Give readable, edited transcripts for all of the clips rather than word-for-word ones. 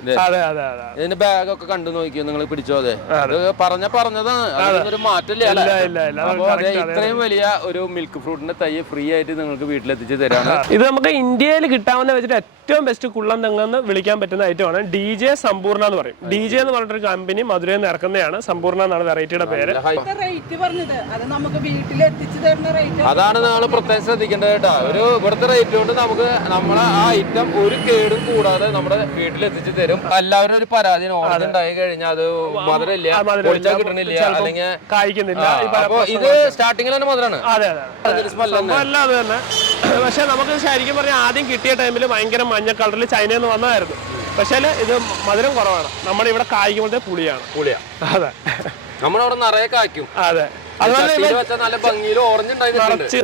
ഇതിന്റെ ബാഗൊക്കെ കണ്ടു നോക്കിയോ നിങ്ങൾ പിടിച്ചോ? അതെ, പറഞ്ഞതാണ്, അതൊരു മാറ്റമില്ല. ഇത്രയും വലിയ ഒരു മിൽക്ക് ഫ്രൂട്ടിന്റെ തൈ ഫ്രീ ആയിട്ട് നിങ്ങൾക്ക് വീട്ടിലെത്തിച്ച് തരാണ്. ഇത് നമുക്ക് ഇന്ത്യയിൽ കിട്ടാവുന്ന വെച്ചിട്ട് ഏറ്റവും ബെസ്റ്റ് കുള്ളം തെങ്ങെന്ന് വിളിക്കാൻ പറ്റുന്ന ഐറ്റമാണ്. DJ സമ്പൂർണ്ണ എന്ന് പറയും. DJ എന്ന് പറഞ്ഞിട്ടൊരു കമ്പനി മധുരയിൽ നിന്ന് ഇറക്കുന്നതാണ്. സമ്പൂർണ്ണ എന്നാണ് വെറൈറ്റിയുടെ പേര്. അതാണ് നിങ്ങൾ പ്രത്യേകം ശ്രദ്ധിക്കേണ്ടത് കേട്ടോ. ഒരു ഇവിടുത്തെ റേറ്റ് കൊണ്ട് നമുക്ക് നമ്മളെ ആ ഐറ്റം ഒരു കേടും കൂടാതെ നമ്മുടെ വീട്ടിലെത്തിച്ച് തരും. എല്ലാവരും ഒരു പരാതി ഓർഡർ ഉണ്ടായി കഴിഞ്ഞാൽ അത് മധുരമില്ല, കിട്ടണില്ല, അല്ലെങ്കിൽ കായ്ക്കുന്നില്ല. അപ്പൊ ഇത് സ്റ്റാർട്ടിങ്ങിൽ തന്നെ മധുരമാണ്. അതെ അതെ, അല്ല അത് തന്നെ. പക്ഷെ നമുക്ക് ശരിക്കും പറഞ്ഞാൽ ആദ്യം കിട്ടിയ ടൈമിൽ ഭയങ്കര മഞ്ഞ കളറിൽ ചൈനയിൽ നിന്ന് വന്നതായിരുന്നു. പക്ഷേ ഇത് മധുരം കുറവാണ്. നമ്മുടെ ഇവിടെ കായ്ക്കുമ്പോഴത്തെ പുളിയാണ്. അതെ, നമ്മളവിടെ നിറയെ കായ്ക്കും. അതെ,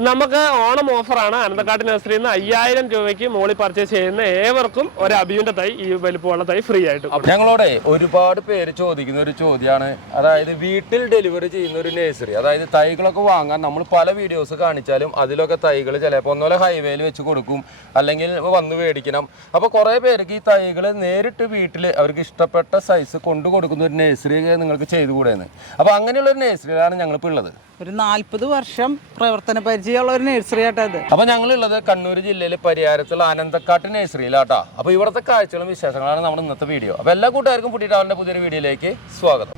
നമുക്ക് ഓണം ഓഫറാണ്. അനന്തക്കാട്ട് നഴ്സറിയിൽ നിന്ന് 5000 രൂപയ്ക്ക് മോളിൽ പർച്ചേസ് ചെയ്യുന്ന ഏവർക്കും ഒരു അബിയുടെ തൈ, ഈ വലിപ്പമുള്ള തൈ ഫ്രീ ആയിട്ട്. ഞങ്ങളോടെ ഒരുപാട് പേര് ചോദിക്കുന്ന ഒരു ചോദ്യമാണ്, അതായത് വീട്ടിൽ ഡെലിവറി ചെയ്യുന്ന ഒരു നഴ്സറി, അതായത് തൈകളൊക്കെ വാങ്ങാൻ നമ്മൾ പല വീഡിയോസ് കാണിച്ചാലും അതിലൊക്കെ തൈകൾ ചിലപ്പോൾ ഒന്നുപോലെ ഹൈവേയിൽ വെച്ച് കൊടുക്കും, അല്ലെങ്കിൽ വന്ന് മേടിക്കണം. അപ്പോൾ കുറേ പേർക്ക് ഈ തൈകൾ നേരിട്ട് വീട്ടിൽ അവർക്ക് ഇഷ്ടപ്പെട്ട സൈസ് കൊണ്ടു കൊടുക്കുന്ന ഒരു നഴ്സറി നിങ്ങൾക്ക് ചെയ്തുകൂടെയെന്ന്. അപ്പോൾ അങ്ങനെയുള്ള ഒരു നഴ്സറിയിലാണ് ഞങ്ങളിപ്പോൾ ഉള്ളത്. ഒരു 40 വർഷം പ്രവർത്തന പരിചയമുള്ള ഒരു നഴ്സറി ആട്ടത്. അപ്പൊ ഞങ്ങളുള്ളത് കണ്ണൂർ ജില്ലയിലെ പരിയാരത്തുള്ള അനന്തക്കാട്ട് നഴ്സറിയിലാട്ടാ. അപ്പൊ ഇവിടുത്തെ കാഴ്ചകളും വിശേഷങ്ങളാണ് നമ്മുടെ ഇന്നത്തെ വീഡിയോ. അപ്പൊ എല്ലാ കൂട്ടുകാർക്കും പുട്ടി ട്രാവലിന്റെ പുതിയൊരു വീഡിയോയിലേക്ക് സ്വാഗതം.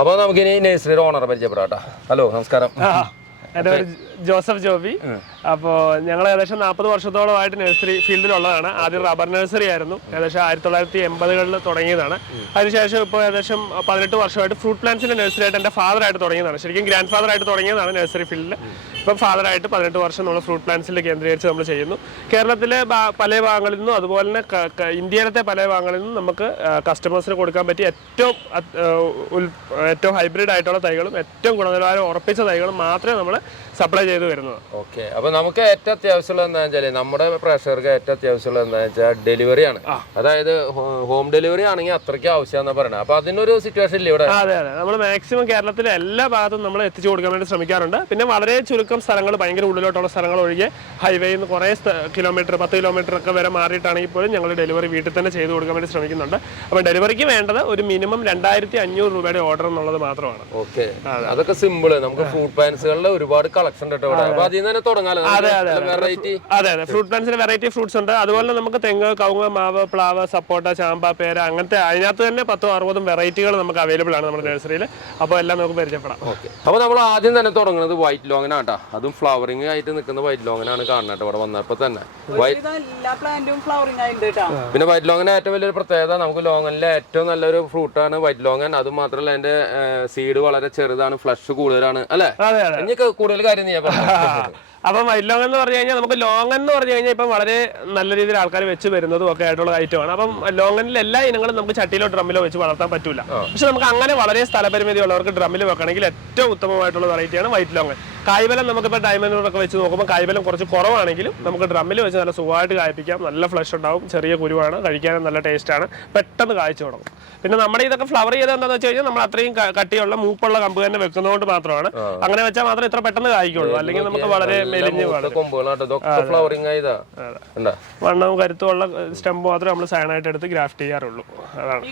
അപ്പൊ നമുക്കിനി നഴ്സറിയുടെ ഓണറെ പരിചയപ്പെടാം. ഹലോ, നമസ്കാരം. എൻ്റെ പേര് ജോസഫ് ജോബി. അപ്പോൾ ഞങ്ങൾ ഏകദേശം 40 വർഷത്തോളമായിട്ട് നഴ്സറി ഫീൽഡിലുള്ളതാണ്. ആദ്യം റബ്ബർ നഴ്സറി ആയിരുന്നു. ഏകദേശം 1980കളിൽ തുടങ്ങിയതാണ്. അതിനുശേഷം ഇപ്പോൾ ഏകദേശം 18 വർഷമായിട്ട് ഫ്രൂട്ട് പ്ലാന്റ്സിൻ്റെ നഴ്സറി ആയിട്ട് എൻ്റെ ഫാദറായിട്ട് തുടങ്ങിയതാണ്. ശരിക്കും ഗ്രാൻഡ് ഫാദറായിട്ട് തുടങ്ങിയതാണ് നഴ്സറി ഫീൽഡിൽ. ഇപ്പം ഫാദറായിട്ട് 18 വർഷം നമ്മൾ ഫ്രൂട്ട് പ്ലാന്റ്സിൽ കേന്ദ്രീകരിച്ച് നമ്മൾ ചെയ്യുന്നു. കേരളത്തിലെ പല ഭാഗങ്ങളിൽ നിന്നും അതുപോലെ തന്നെ ഇന്ത്യയിലത്തെ പല ഭാഗങ്ങളിൽ നിന്നും നമുക്ക് കസ്റ്റമേഴ്സിന് കൊടുക്കാൻ പറ്റിയ ഏറ്റവും ഹൈബ്രിഡ് ആയിട്ടുള്ള തൈകളും ഏറ്റവും ഗുണനിലവാരം ഉറപ്പിച്ച തൈകളും മാത്രമേ നമ്മൾ സപ്ലൈ ചെയ്ത് വരുന്നത്. ഓക്കെ, അപ്പൊ നമുക്ക് ഏറ്റവും അത്യാവശ്യമുള്ളത് എന്താണെന്ന് വെച്ചാൽ, നമ്മുടെ പ്രേക്ഷകർക്ക് ഏറ്റവും അത്യാവശ്യമുള്ളത് എന്താണെന്ന് വെച്ചാൽ ഡെലിവറിയാണ്. അതായത് ഹോം ഡെലിവറി ആണെങ്കിൽ അത്രയ്ക്ക് ആവശ്യമാണെന്ന് പറയുന്നത്. അപ്പൊ അതിനൊരു സിറ്റുവേഷൻ ഇല്ല ഇവിടെ? അതെ അതെ, നമ്മൾ മാക്സിമം കേരളത്തിലെ എല്ലാ ഭാഗത്തും നമ്മൾ എത്തിച്ചു കൊടുക്കാൻ വേണ്ടി ശ്രമിക്കാറുണ്ട്. പിന്നെ വളരെ ചുരുക്കം സ്ഥലങ്ങൾ, ഭയങ്കര ഉള്ളിലോട്ടുള്ള സ്ഥലങ്ങൾ ഒഴികെ ഹൈവേയിൽ നിന്ന് കുറേ കിലോമീറ്റർ 10 കിലോമീറ്റർ ഒക്കെ വരെ മാറിയിട്ടാണെങ്കിൽ പോലും ഞങ്ങൾ ഡെലിവറി വീട്ടിൽ തന്നെ ചെയ്ത് കൊടുക്കാൻ വേണ്ടി ശ്രമിക്കുന്നുണ്ട്. അപ്പോൾ ഡെലിവറിക്ക് വേണ്ടത് ഒരു മിനിമം 2500 രൂപയുടെ ഓർഡർ എന്നുള്ളത് മാത്രമാണ്. ഓക്കെ, അതൊക്കെ സിമ്പിൾ. നമുക്ക് ഫ്രൂട്ട് പ്ലാന്റ്സുകളിൽ ഒരുപാട് കളക്ഷൻ ഉണ്ട്. അതെ അതെ, ഫ്രൂട്ട് പ്ലാന്റ്സിന് വെറൈറ്റി ഫ്രൂട്ട്സ് ഉണ്ട്. അതുപോലെ നമുക്ക് തെങ്ങ്, കവുങ്ങ്, മാവ്, പ്ലാവ്, സപ്പോട്ട, ചാമ്പ, പേര, അങ്ങനത്തെ അതിനകത്ത് തന്നെ 10-60 വെറൈറ്റികൾ നമുക്ക് അവൈലബിൾ ആണ് നമ്മുടെ നഴ്സറിയിൽ. അപ്പോൾ എല്ലാം നമുക്ക് പരിചയപ്പെടാം. ഓക്കെ, അപ്പോൾ നമ്മൾ ആദ്യം തന്നെ തുടങ്ങുന്നത് വൈറ്റ് ലോങ്ങനാട്ടാ. അതും ഫ്ലവറിംഗ് ആയിട്ട് നിൽക്കുന്ന വൈറ്റ് ലോങ്ങനാണ് കാണുന്നത് ഇവിടെ വന്നപ്പോൾ തന്നെ. പിന്നെ വൈറ്റ് ലോങ്ങിന് ഏറ്റവും വലിയൊരു പ്രത്യേകത, നമുക്ക് ലോങ്ങനിലെ ഏറ്റവും നല്ലൊരു ഫ്രൂട്ടാണ് വൈറ്റ് ലോങ്ങൻ. അത് മാത്രമല്ല അതിന്റെ സീഡ് വളരെ ചെറുതാണ്, ഫ്ലഷ് കൂടുതലാണ് അല്ലെ? ഇനി കൂടുതൽ കാര്യം നീ അപ്പം വൈറ്റ് ലോങ് എന്ന് പറഞ്ഞു കഴിഞ്ഞാൽ, നമുക്ക് ലോങ് എന്ന് പറഞ്ഞു കഴിഞ്ഞാൽ ഇപ്പം വളരെ നല്ല രീതിയിൽ ആൾക്കാർ വെച്ച് വരുന്നതും ഒക്കെ ആയിട്ടുള്ള ഐറ്റമാണ്. അപ്പം ലോങ്ങിൽ എല്ലാ ഇനങ്ങളും നമുക്ക് ചട്ടിയിലോ ഡ്രമ്മിലോ വെച്ച് വളർത്താൻ പറ്റില്ല. പക്ഷെ നമുക്ക് അങ്ങനെ വളരെ സ്ഥലപരിമിതി ഉള്ളവർക്ക് ഡ്രമ്മിൽ വെക്കണമെങ്കിൽ ഏറ്റവും ഉത്തമമായിട്ടുള്ള വെറൈറ്റിയാണ് വൈറ്റ് ലോങ്. കായ്ബലം നമുക്കിപ്പോൾ ഡയമണ്ടിനോടൊക്കെ വെച്ച് നോക്കുമ്പോൾ കായ്ബലം കുറച്ച് കുറവാണെങ്കിലും നമുക്ക് ഡ്രമ്മിൽ വെച്ച് നല്ല സുഖമായിട്ട് കായ്പ്പിക്കാം. നല്ല ഫ്ലഷ് ഉണ്ടാവും, ചെറിയ കുരുവാണ്, കഴിക്കാനും നല്ല ടേസ്റ്റാണ്, പെട്ടെന്ന് കായ്ച്ചു തുടങ്ങും. പിന്നെ നമ്മുടെ ഇതൊക്കെ ഫ്ലവർ ചെയ്ത് എന്താണെന്ന് വെച്ച് കഴിഞ്ഞാൽ നമ്മൾ അത്രയും കട്ടിയുള്ള മൂപ്പുള്ള കമ്പ് തന്നെ വെക്കുന്നതുകൊണ്ട് മാത്രമാണ്. അങ്ങനെ വെച്ചാൽ മാത്രം ഇത്ര പെട്ടെന്ന് കായ്ക്കുള്ളൂ. അല്ലെങ്കിൽ നമുക്ക് വളരെ മെലിഞ്ഞ് വണ്ണവും കരുത്തുമുള്ള സ്റ്റെമ്പ് മാത്രമേ നമ്മൾ സൈനായിട്ട് എടുത്ത് ഗ്രാഫ്റ്റ് ചെയ്യാറുള്ളൂ. അതാണ്.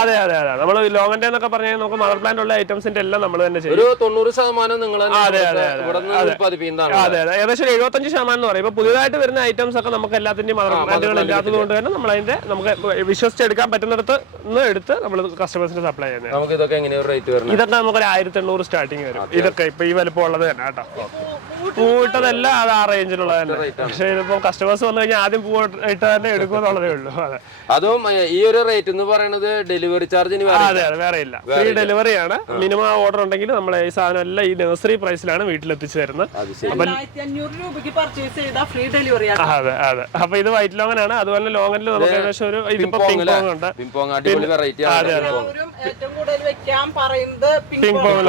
അതെ അതെ അതെ, നമ്മൾ ലോങ്ങന്റെ എന്നൊക്കെ പറഞ്ഞാൽ നമുക്ക് മദർ പ്ലാന്റ് ഉള്ള ഐറ്റംസിന്റെ എല്ലാം നമ്മൾ തന്നെ ചെയ്യും. 90% അതെ അതെ അതെ, ഏകദേശം 75% എന്ന് പറയും. ഇപ്പൊ പുതിയതായിട്ട് വരുന്ന ഐറ്റംസ് ഒക്കെ നമുക്ക് എല്ലാത്തിന്റെയും മദർ പ്ലാന്റുകൾ ഇല്ലാത്തത് കൊണ്ട് തന്നെ നമ്മൾ അതിന്റെ നമുക്ക് വിശ്വസിച്ചെടുക്കാൻ പറ്റുന്നിടത്ത് നിന്ന് എടുത്ത് നമ്മൾ കസ്റ്റമേഴ്സിന് സപ്ലൈ ചെയ്യുന്നത്. ഇതൊക്കെ നമുക്ക് 1800 സ്റ്റാർട്ടിങ് വരും. ഇതൊക്കെ ഇപ്പൊ ഈ വലുപ്പം ഉള്ളത് തന്നെ കേട്ടോ. പൂവിട്ടതെല്ലാം അത് ആ റേഞ്ചിലുള്ള തന്നെ. പക്ഷെ ഇതിപ്പോ കസ്റ്റമേഴ്സ് വന്നു കഴിഞ്ഞാൽ ആദ്യം പൂവിട്ട് തന്നെ എടുക്കുമെന്നുള്ളതേ ഉള്ളൂ. അതെ, അതും ഈ ഒരു റേറ്റ് എന്ന് പറയുന്നത് ഡെലിവറി ചാർജിന് അതെ അതെ വേറെ ഇല്ല, ഫ്രീ ഡെലിവറിയാണ്. മിനിമം ഓർഡർ ഉണ്ടെങ്കിൽ നമ്മൾ ഈ സാധനം എല്ലാം ഈ നഴ്സറി പ്രൈസിലാണ് വീട്ടിലെത്തിച്ചു തരുന്നത്. അതെ അതെ, അപ്പൊ ഇത് വൈറ്റ് ലോങ്ങനാണ്. അതുപോലെ ലോങ്ങനിൽ നമുക്ക് ഏകദേശം ഒരു ഇതിപ്പോ പിങ്ക് പോങ് ഉണ്ട്. പിങ്ക് പോങ്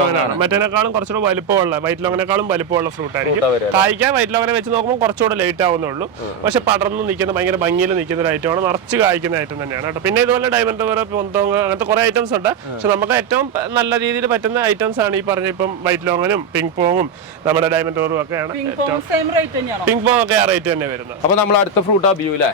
ലോങ്ങനാണ്. മറ്റേനേക്കാളും കുറച്ചുകൂടെ വലിപ്പമുള്ള, വൈറ്റ് ലോങ്ങിനേക്കാളും വലിപ്പമുള്ള ഫ്രൂട്ട് ആയിരിക്കും. കായ്ക്കാൻ വൈറ്റ് ലോഗനെ വെച്ച് നോക്കുമ്പോൾ കുറച്ചുകൂടെ ലേറ്റ് ആവുന്നുള്ളൂ. പക്ഷെ പടർന്ന് നിൽക്കുന്ന ഭയങ്കര ഭംഗിയിൽ നിൽക്കുന്ന ഒരു ഐറ്റമാണ്, നിറച്ച് കായ്ക്കുന്ന ഐറ്റം തന്നെയാണ് കേട്ടോ. പിന്നെ ഇതുപോലെ ഡയമണ്ട് റിവർ, പൊന്തോങ് അങ്ങനത്തെ കുറെ ഐറ്റംസ് ഉണ്ട്. പക്ഷെ നമുക്ക് ഏറ്റവും നല്ല രീതിയിൽ പറ്റുന്ന ഐറ്റംസ് ആണ് ഈ പറഞ്ഞ ഇപ്പം വൈറ്റ് ലോങ്ങനും പിങ്ക് പോങ്ങും നമ്മുടെ ഡയമണ്ട് റിവറും ഒക്കെയാണ്. പിങ്ക് പോങ് ഒക്കെ ആ റേറ്റ് തന്നെ വരുന്നത്. അപ്പൊ നമ്മൾ അടുത്ത ഫ്രൂട്ട് അബിയൂല്ലേ?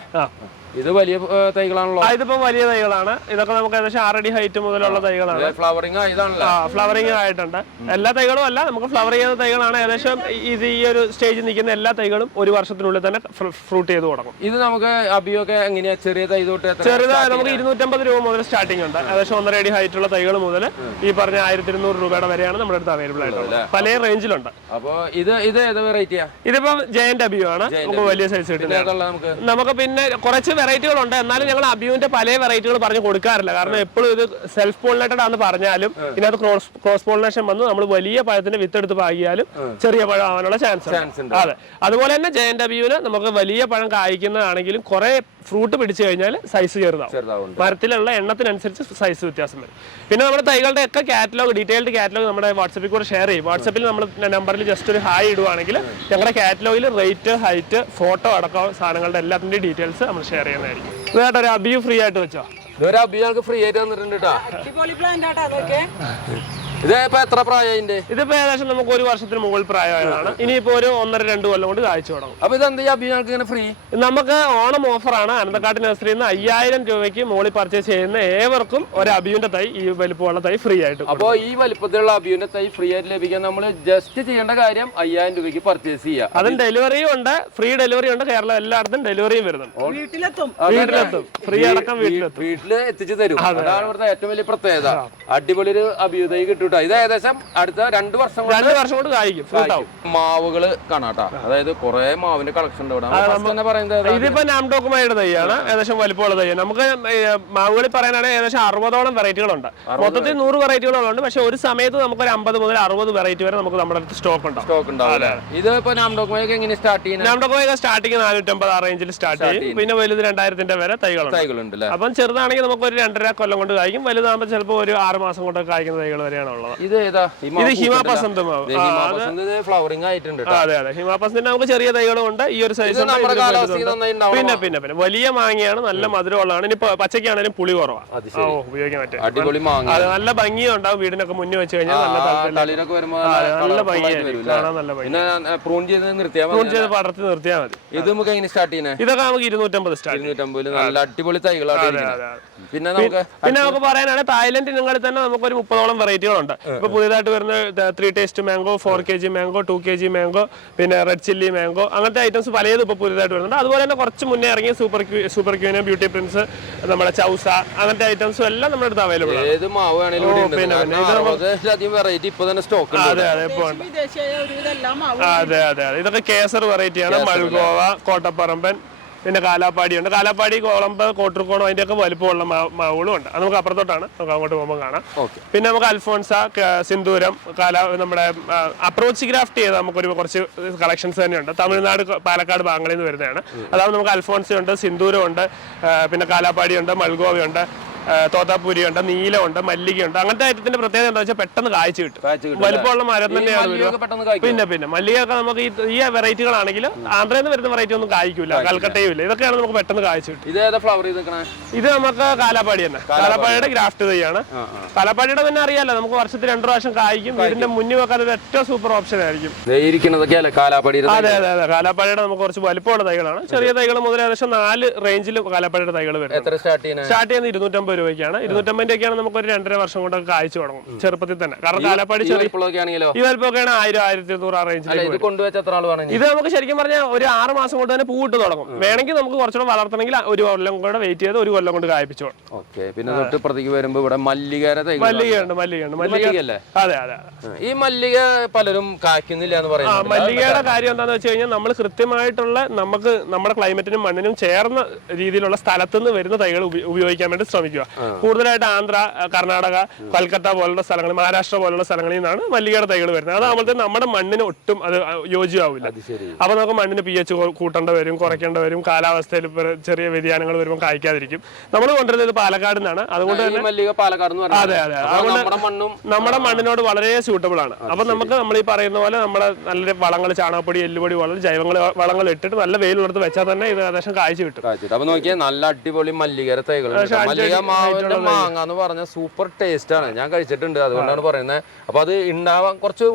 ഇത് വലിയ തൈകളാണല്ലോ. ഇതിപ്പോ വലിയ തൈകളാണ്. ഇതൊക്കെ നമുക്ക് ഏകദേശം 6 അടി ഹൈറ്റ് മുതലുള്ള തൈകളാണ്. ഫ്ലവറിംഗ് ആയതാണല്ലോ. ഫ്ലവറിംഗ് ആയിട്ടുണ്ട്. എല്ലാ തൈകളും അല്ല, നമുക്ക് ഫ്ലവർ ചെയ്യുന്ന തൈകളാണ്. ഏകദേശം ഇത് ഈ ഒരു സ്റ്റേജിൽ നിൽക്കുന്ന എല്ലാ തൈകളും ഒരു വർഷത്തിനുള്ളിൽ തന്നെ ഫ്രൂട്ട് ചെയ്ത് തുടങ്ങും. ഇത് നമുക്ക് അബിയൊക്കെ എങ്ങനെയാ ചെറിയ തൈ തൊട്ട്? ചെറുതായി നമുക്ക് 250 രൂപ മുതൽ സ്റ്റാർട്ടിംഗ് ഉണ്ട്. ഏകദേശം 1.5 അടി ഹൈറ്റ് ഉള്ള തൈകൾ മുതൽ ഈ പറഞ്ഞ 1200 രൂപയുടെ വരെയാണ് നമ്മുടെ അടുത്ത് അവൈലബിൾ ആയിട്ടുള്ളത്. പല റേഞ്ചിലുണ്ട്. അപ്പൊ ഇത് ഏത് വെറൈറ്റിയാ? ഇതിപ്പോ ജയന്റ് അബിയോ ആണ്. നമുക്ക് വലിയ സൈസ് കിട്ടുന്നത്. നമുക്ക് പിന്നെ കുറച്ച് വെറൈറ്റികളുണ്ട്. എന്നാലും ഞങ്ങൾ അബിയുവിന്റെ പല വെറൈറ്റികൾ പറഞ്ഞു കൊടുക്കാറില്ല. കാരണം എപ്പോഴും ഇത് സെൽഫ് പോളിനേറ്റഡ് ആണെന്ന് പറഞ്ഞാലും ഇതിനകത്ത് ക്രോസ് പോളിനേഷൻ വന്ന് നമ്മൾ വലിയ പഴത്തിന്റെ വിത്തെടുത്ത് പാകിയാലും ചെറിയ പഴം ആവാനുള്ള ചാൻസ് ഉണ്ട്. അതെ, അതുപോലെ തന്നെ ജയന്റ് അബിയുവിന് നമുക്ക് വലിയ പഴം കായ്ക്കുന്നതാണെങ്കിലും കുറെ ഫ്രൂട്ട് പിടിച്ചു കഴിഞ്ഞാൽ സൈസ് ചെറുതാവും. മരത്തിലുള്ള എണ്ണത്തിനനുസരിച്ച് സൈസ് വ്യത്യാസം വരും. പിന്നെ നമ്മുടെ തൈകളുടെ ഒക്കെ കാറ്റലോഗ്, ഡീറ്റെയിൽഡ് കാറ്റലോഗ് നമ്മുടെ വാട്സപ്പിൽ കൂടെ ഷെയർ ചെയ്യും. വാട്സപ്പിൽ നമ്മൾ നമ്പറിൽ ജസ്റ്റ് ഒരു ഹായ് ഇടുവാണെങ്കിൽ ഞങ്ങളുടെ കാറ്റലോഗിൽ റേറ്റ്, ഹൈറ്റ്, ഫോട്ടോ അടക്കം സാധനങ്ങളുടെ എല്ലാത്തിന്റെയും ഡീറ്റെയിൽസ് നമ്മൾ ഷെയർ ചെയ്യുന്നതായിരിക്കും. ഇതായിട്ട് ഒരു അബിയു ഫ്രീ ആയിട്ട് വെച്ചോ. ഇതൊരു അബിയു ഞങ്ങൾക്ക് ഫ്രീ ആയിട്ട് തന്നിട്ടുണ്ട് കേട്ടോ. ഇത് ഇപ്പൊ എത്ര പ്രായതിന്റെ? ഇതിപ്പോ ഏകദേശം നമുക്ക് 1 വർഷത്തിന് മുകളിൽ പ്രായമായതാണ്. ഇനിയിപ്പോ ഒരു 1.5-2 കൊല്ലം കൊണ്ട് കാഴ്ച തുടങ്ങും. അപ്പൊ ഇതെന്താ ഈ അബിയു ഞങ്ങൾക്ക് ഇങ്ങനെ ഫ്രീ? നമുക്ക് ഓണം ഓഫറാണ്. അനന്തക്കാട്ട് നഴ്സറിയിൽ നിന്ന് 5000 രൂപയ്ക്ക് മുകളിൽ പർച്ചേസ് ചെയ്യുന്ന ഏവർക്കും ഒരു അബിയുന്റെ തൈ, ഈ വലിപ്പമുള്ള തൈ ഫ്രീ ആയിട്ട്. അപ്പൊ ഈ വലിപ്പത്തിലുള്ള അബിയുന്റെ തൈ ഫ്രീ ആയിട്ട് ലഭിക്കാൻ നമ്മൾ ജസ്റ്റ് ചെയ്യേണ്ട കാര്യം 5000 രൂപയ്ക്ക് പർച്ചേസ് ചെയ്യാം. അതും ഡെലിവറിയും ഉണ്ട്, ഫ്രീ ഡെലിവറി ഉണ്ട്. കേരളം എല്ലായിടത്തും ഡെലിവറിയും വരുന്നുണ്ട്. വീട്ടിലെത്തും, ഫ്രീ അടക്കം വീട്ടില് എത്തിച്ചു തരും. അതാണ് ഇവിടുത്തെ ഏറ്റവും വലിയ പ്രത്യേകത. അടിപൊളി ഒരു അബിയു തൈ കിട്ടും. ഇത് ഏകദേശം അടുത്ത 2 വർഷം കൊണ്ട് കായ്ക്കും. മാവുകള് കാണാട്ടാ. അതായത് കുറെ മാവിന്റെ കളക്ഷൻ ഉണ്ട് ഇവിടെ. ഇതിപ്പോ നാംഡോക്കുമായിട്ട് തൈയാണ്. ഏകദേശം വലിപ്പമുള്ള തൈ. നമുക്ക് മാവുകളിൽ പറയാനാണെങ്കിൽ ഏകദേശം 60ഓളം വെറൈറ്റികളുണ്ട്. മൊത്തത്തിൽ 100 വെറൈറ്റികളുണ്ട്. പക്ഷെ ഒരു സമയത്ത് നമുക്ക് ഒരു 50 മുതൽ 60 വെറൈറ്റി വരെ നമുക്ക് നമ്മുടെ അടുത്ത് സ്റ്റോക്ക് ഉണ്ടാവും. ഇത് ഇപ്പൊ നാംഡോക്കുമൊക്കെ എങ്ങനെ സ്റ്റാർട്ട് ചെയ്യുന്നത്? നാംഡോക്കുമൊക്കെ സ്റ്റാർട്ടിങ് 450 ആ റേഞ്ചിൽ സ്റ്റാർട്ട് ചെയ്യും. പിന്നെ വലുത് 2000 വരെ തൈകളുണ്ട്. അപ്പം ചെറുതാണെങ്കിൽ നമുക്ക് ഒരു 2.5 കൊല്ലം കൊണ്ട് കായ്ക്കും. വലുതാകുമ്പോൾ ചിലപ്പോൾ ഒരു 6 മാസം കൊണ്ട് കായ്ക്കുന്ന തൈകൾ വരെയാണ് ഉള്ളത്. ഇത് ഹിമാപസന്ത് മാവ്. ഫ്ലവറിംഗ് ആയിട്ടുണ്ട്. അതെ, ഹിമാപസന്തിന് നമുക്ക് ചെറിയ തൈകളും ഉണ്ട്. ഈ ഒരു സൈസ് പിന്നെ വലിയ മാങ്ങയാണ്, നല്ല മധുരമുള്ളതാണ്. ഇനി പച്ചക്കാണെങ്കിലും പുളി കുറവാണ്, ഉപയോഗിക്കാൻ പറ്റും. അടിപൊളി മാങ്ങ. നല്ല ഭംഗിയും ഉണ്ടാവും. വീടിനൊക്കെ മുന്നിൽ വെച്ച് കഴിഞ്ഞാൽ നല്ല ഭംഗിയായിരിക്കും, കാണാൻ നല്ല ഭംഗി. പ്രൂൺ ചെയ്ത് പടർത്തി നിർത്തിയാൽ മതി. ഇത് നമുക്ക് എങ്ങനെ സ്റ്റാർട്ട് ചെയ്യുന്നത്? ഇതൊക്കെ നമുക്ക് 250 സ്റ്റാർട്ട്. 250 നല്ല അടിപൊളി തൈകളാണ്. പിന്നെ നമുക്ക് പറയാനാണെങ്കിൽ തായ്ലൻഡ് ഇനങ്ങളിൽ തന്നെ നമുക്ക് ഒരു 30ഓളം വെറൈറ്റികളുണ്ട്. ഇപ്പൊ പുതിയതായിട്ട് വരുന്ന 3 taste mango, 4 kg mango, 2 kg mango, പിന്നെ റെഡ് ചില്ലി മാംഗോ, അങ്ങനത്തെ ഐറ്റംസ് പലതും ഇപ്പൊ പുതിയതായിട്ട് വരുന്നുണ്ട്. അതുപോലെ തന്നെ കുറച്ച് മുന്നേ ഇറങ്ങിയ സൂപ്പർ ക്യൂന്, ബ്യൂട്ടി പ്രിൻസ്, നമ്മുടെ ചൗസ, അങ്ങനത്തെ ഐറ്റംസും എല്ലാം നമ്മുടെ അടുത്ത് അവൈലബിൾ ആണ്. ഏത് മാവ് വേണേലും ഇതൊക്കെ കേസർ വെറൈറ്റിയാണ്. മൾഗോവ, കോട്ടപ്പറമ്പൻ, പിന്നെ കാലാപ്പാടി ഉണ്ട്. കാലാപ്പാടി, കോളമ്പ്, കോട്ടൂർക്കോണം, അതിന്റെ ഒക്കെ വലുപ്പമുള്ള മാവുകളും ഉണ്ട്. അത് നമുക്ക് അപ്പുറത്തോട്ടാണ്, നമുക്ക് അങ്ങോട്ട് പോകുമ്പോൾ കാണാം. പിന്നെ നമുക്ക് അൽഫോൺസ, സിന്ദൂരം, നമ്മുടെ അപ്രോച്ച് ഗ്രാഫ്റ്റ് ചെയ്ത നമുക്കൊരു കുറച്ച് കളക്ഷൻസ് തന്നെയുണ്ട്. തമിഴ്നാട്, പാലക്കാട് ഭാഗങ്ങളിൽ നിന്ന് വരുന്നതാണ്. അതാവുമ്പോൾ നമുക്ക് അൽഫോൺസ ഉണ്ട്, സിന്ദൂരം ഉണ്ട്, പിന്നെ കാലാപ്പാടി ഉണ്ട്, മൾഗോവയുണ്ട്, തോത്താപ്പൂരിയുണ്ട്, നീലമുണ്ട്, മല്ലികയുണ്ട്. അങ്ങനത്തെ ഐറ്റത്തിന്റെ പ്രത്യേകത എന്താ വെച്ചാൽ പെട്ടെന്ന് കായ്ച്ചു കിട്ടും. വലിപ്പമുള്ള മരം തന്നെയാണ്. പിന്നെ മല്ലികയൊക്കെ നമുക്ക് ഈ വെറൈറ്റികളാണെങ്കിൽ ആന്ധ്രയിൽ നിന്ന് വരുന്ന വെറൈറ്റി ഒന്നും കായ്ക്കില്ല, കൽക്കട്ടയും ഇല്ല. ഇതൊക്കെയാണ് നമുക്ക് പെട്ടെന്ന് കായ്ച്ചു കിട്ടും. ഇത് നമുക്ക് കാലാപ്പാടി തന്നെ, കാലാപ്പാടിയുടെ ഗ്രാഫ്റ്റ് തൈയാണ്. കാലാപ്പാടിയുടെ പിന്നെ അറിയാലോ, നമുക്ക് വർഷത്തിൽ 2 പ്രാവശ്യം കായ്ക്കും. വീടിന്റെ മുന്നിൽ വെക്കാൻ ഒരു ഏറ്റവും സൂപ്പർ ഓപ്ഷൻ ആയിരിക്കും. അതെ, കാലാപ്പാടിയുടെ നമുക്ക് കുറച്ച് വലിപ്പമുള്ള തൈകളാണ്. ചെറിയ തൈകൾ മുതൽ ഏകദേശം 4 റേഞ്ചിൽ കാലാപ്പാടിയുടെ തൈകൾ വരുന്നത്. സ്റ്റാർട്ട് ചെയ്യുന്നത് 250 രൂപയ്ക്കാണ്. 250 നമുക്ക് ഒരു 2.5 വർഷം കൊണ്ട് കായ്ച്ചു തുടങ്ങും, ചെറുപ്പത്തിൽ തന്നെ. കാരണം കാലാപ്പാടി ഈ വലിപ്പമൊക്കെയാണ് 1000-1200 ആ റേഞ്ചിൽ. ഇത് നമുക്ക് ശരിക്കും പറഞ്ഞാൽ ഒരു 6 മാസം കൊണ്ട് തന്നെ പൂവിട്ട് തുടങ്ങും. വേണമെങ്കിൽ നമുക്ക് കുറച്ചുകൂടെ വളർത്തണമെങ്കിൽ 1 കൊല്ലം കൂടെ വെയിറ്റ് ചെയ്ത് 1 കൊല്ലം കൊണ്ട് കായ്പ്പിച്ചോളും. മല്ലികയുണ്ട്. അതെ. ഈ മല്ലിക പലരും കായ്ക്കുന്നില്ല എന്ന് പറയുന്നത്. മല്ലികയുടെ കാര്യം എന്താണെന്ന് വെച്ച് കഴിഞ്ഞാൽ നമ്മൾ കൃത്യമായിട്ടുള്ള നമുക്ക് നമ്മുടെ ക്ലൈമറ്റിനും മണ്ണിനും ചേർന്ന രീതിയിലുള്ള സ്ഥലത്തുനിന്ന് വരുന്ന തൈകൾ ഉപയോഗിക്കാൻ വേണ്ടി ശ്രമിക്കുക. കൂടുതലായിട്ട് ആന്ധ്ര, കർണാടക, കൊൽക്കത്ത പോലുള്ള സ്ഥലങ്ങൾ, മഹാരാഷ്ട്ര പോലുള്ള സ്ഥലങ്ങളിൽ നിന്നാണ് മല്ലികയുടെ തൈകൾ വരുന്നത്. അതാകുമ്പോഴത്തെ നമ്മുടെ മണ്ണിന് ഒട്ടും അത് യോജ്യമാവില്ല. അപ്പൊ നമുക്ക് മണ്ണിന് pH കൂട്ടേണ്ട വരും, കുറയ്ക്കേണ്ട വരും, കാലാവസ്ഥയിൽ ചെറിയ വ്യതിയാനങ്ങൾ വരുമ്പോൾ കായ്ക്കാതിരിക്കും. നമ്മൾ കൊണ്ടുവരുന്നത് പാലക്കാട് നിന്നാണ്. അതുകൊണ്ട് തന്നെ അതെ അതെ, അതുകൊണ്ട് നമ്മുടെ മണ്ണിനോട് വളരെ സ്യൂട്ടബിൾ ആണ്. അപ്പൊ നമുക്ക് നമ്മൾ ഈ പറയുന്ന പോലെ നമ്മുടെ നല്ല വളങ്ങൾ, ചാണകപ്പൊടി, എല്ലുപൊടി, വളരെ ജൈവ വളങ്ങൾ ഇട്ടിട്ട് നല്ല വെയിലുള്ളത് വെച്ചാൽ തന്നെ ഇത് ഏകദേശം കായ്ച്ചു കിട്ടും. അപ്പൊ നോക്കിയാൽ നല്ല അടിപൊളി മല്ലികര തൈകൾ. മല്ലിക മാവിന്റെ മാങ്ങ എന്ന് പറഞ്ഞ സൂപ്പർ ടേസ്റ്റ് ആണ്. ഞാൻ കഴിച്ചിട്ടുണ്ട്, അതുകൊണ്ടാണ് പറയുന്നത്. അപ്പൊ അത്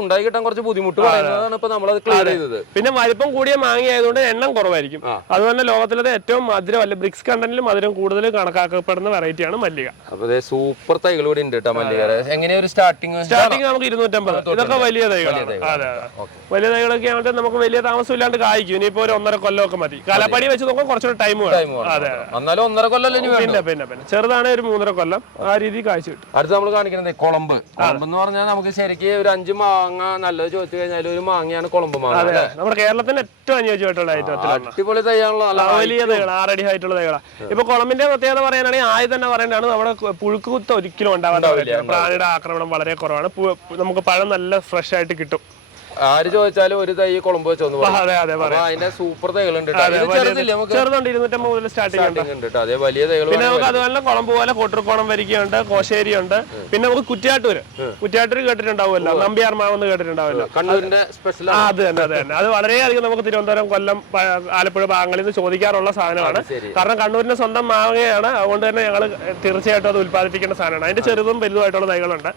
ഉണ്ടായി കിട്ടാൻ കുറച്ച് ബുദ്ധിമുട്ട് പറയുന്നതാണ് ഇപ്പൊ നമ്മളത് ക്ലിയർ ചെയ്തത്. പിന്നെ വലിപ്പം കൂടിയ മാങ്ങ ആയതുകൊണ്ട് എണ്ണം കുറവായിരിക്കും. അതുപോലെ ലോകത്തിലെ ഏറ്റവും മധുരം അല്ല ബ്രിക്സ് കണ്ടന്റിൽ മധുരം കൂടുതൽ കണക്കാക്കപ്പെടുന്ന വെറൈറ്റിയാണ് മല്ലിക. അപ്പൊ സൂപ്പർ തൈകൾ കൂടി ഉണ്ട് കേട്ടോ മല്ലിക. എങ്ങനെയാ ഒരു സ്റ്റാർട്ടിങ് നമുക്ക് 250. ഇതൊക്കെ വലിയ തൈകളാണ്. അതെ അതെ, വലിയ തൈകളൊക്കെ ആണെങ്കിൽ നമുക്ക് വലിയ താമസം ഇല്ലാണ്ട് കായ്ക്കും. ഇനിയിപ്പോ ഒരു 1.5 കൊല്ലമൊക്കെ മതി. കാലാപ്പടി വെച്ച് നോക്കുമ്പോൾ കുറച്ചുകൂടെ ടൈം വേണം. അതെ, എന്നാലും 1.5 കൊല്ലം പിന്നെ ചെറുതാണ് ഒരു 3.5 കൊല്ലം ആ രീതിയിൽ കായ്ച്ചു കിട്ടും. അടുത്ത് നമ്മൾ കാണിക്കുന്നത് കുളമ്പ്. കുളമ്പ് എന്ന് പറഞ്ഞാൽ നമുക്ക് ശരിക്കും ഒരു 5 മാങ്ങ നല്ലത് ചോദിച്ചു കഴിഞ്ഞാൽ ഒരു മാങ്ങയാണ് കുളമ്പ് മാങ്ങ. അതെ, നമ്മുടെ കേരളത്തിന് ഏറ്റവും അനുയോജ്യമായിട്ടുള്ള അടിപൊളി തൈയാണല്ലോ, വലിയ തൈകൾ 6 അടി ഹൈറ്റുള്ള തൈകളാണ്. ഇപ്പൊ കുളമ്പിന്റെ പ്രത്യേകത പറയാനാണെങ്കിൽ ആദ്യം തന്നെ പറയേണ്ടതാണ് നമ്മുടെ പുഴുക്കുകുത്ത് ഒരിക്കലും ഉണ്ടാവാത്ത പ്രാണിയുടെ ആക്രമണം വളരെ കുറവാണ്. നമുക്ക് പഴം നല്ല ഫ്രഷ് ആയിട്ട് കിട്ടും. ആര് ചോദിച്ചാലും ഒരു തൈ കുളമ്പ് വെച്ചോന്ന് പറയും. അതെ അതെ, അതിന്റെ സൂപ്പർ തൈകളുണ്ട്. ചെറുതുണ്ട് 250 മുതൽ സ്റ്റാർട്ടിംഗ് ഉണ്ട്. അതേ വലിയ തൈകൾ. പിന്നെ നമുക്ക് അതുപോലെ കുളമ്പ് പോലെ കോട്ടൂർക്കോണം വരികയുണ്ട്, കോശേരിയുണ്ട്. പിന്നെ നമുക്ക് കുറ്റ്യാട്ടൂര് കേട്ടിട്ടുണ്ടാവുമല്ലോ, നമ്പ്യാർ മാവെന്ന് കേട്ടിട്ടുണ്ടാവുമല്ലോ, കണ്ണൂരിന്റെ സ്പെഷ്യൽ. അത് തന്നെ അത് തന്നെ. അത് വളരെയധികം നമുക്ക് തിരുവനന്തപുരം, കൊല്ലം, ആലപ്പുഴ ഭാഗങ്ങളിൽ നിന്ന് ചോദിക്കാറുള്ള സാധനമാണ്. കാരണം കണ്ണൂരിന്റെ സ്വന്തം മാങ്ങയാണ്. അതുകൊണ്ട് തന്നെ ഞങ്ങൾ തീർച്ചയായിട്ടും അത് ഉത്പാദിപ്പിക്കേണ്ട സാധനമാണ്. അതിന്റെ ചെറുതും വലുതുമായിട്ടുള്ള തൈകളുണ്ട്.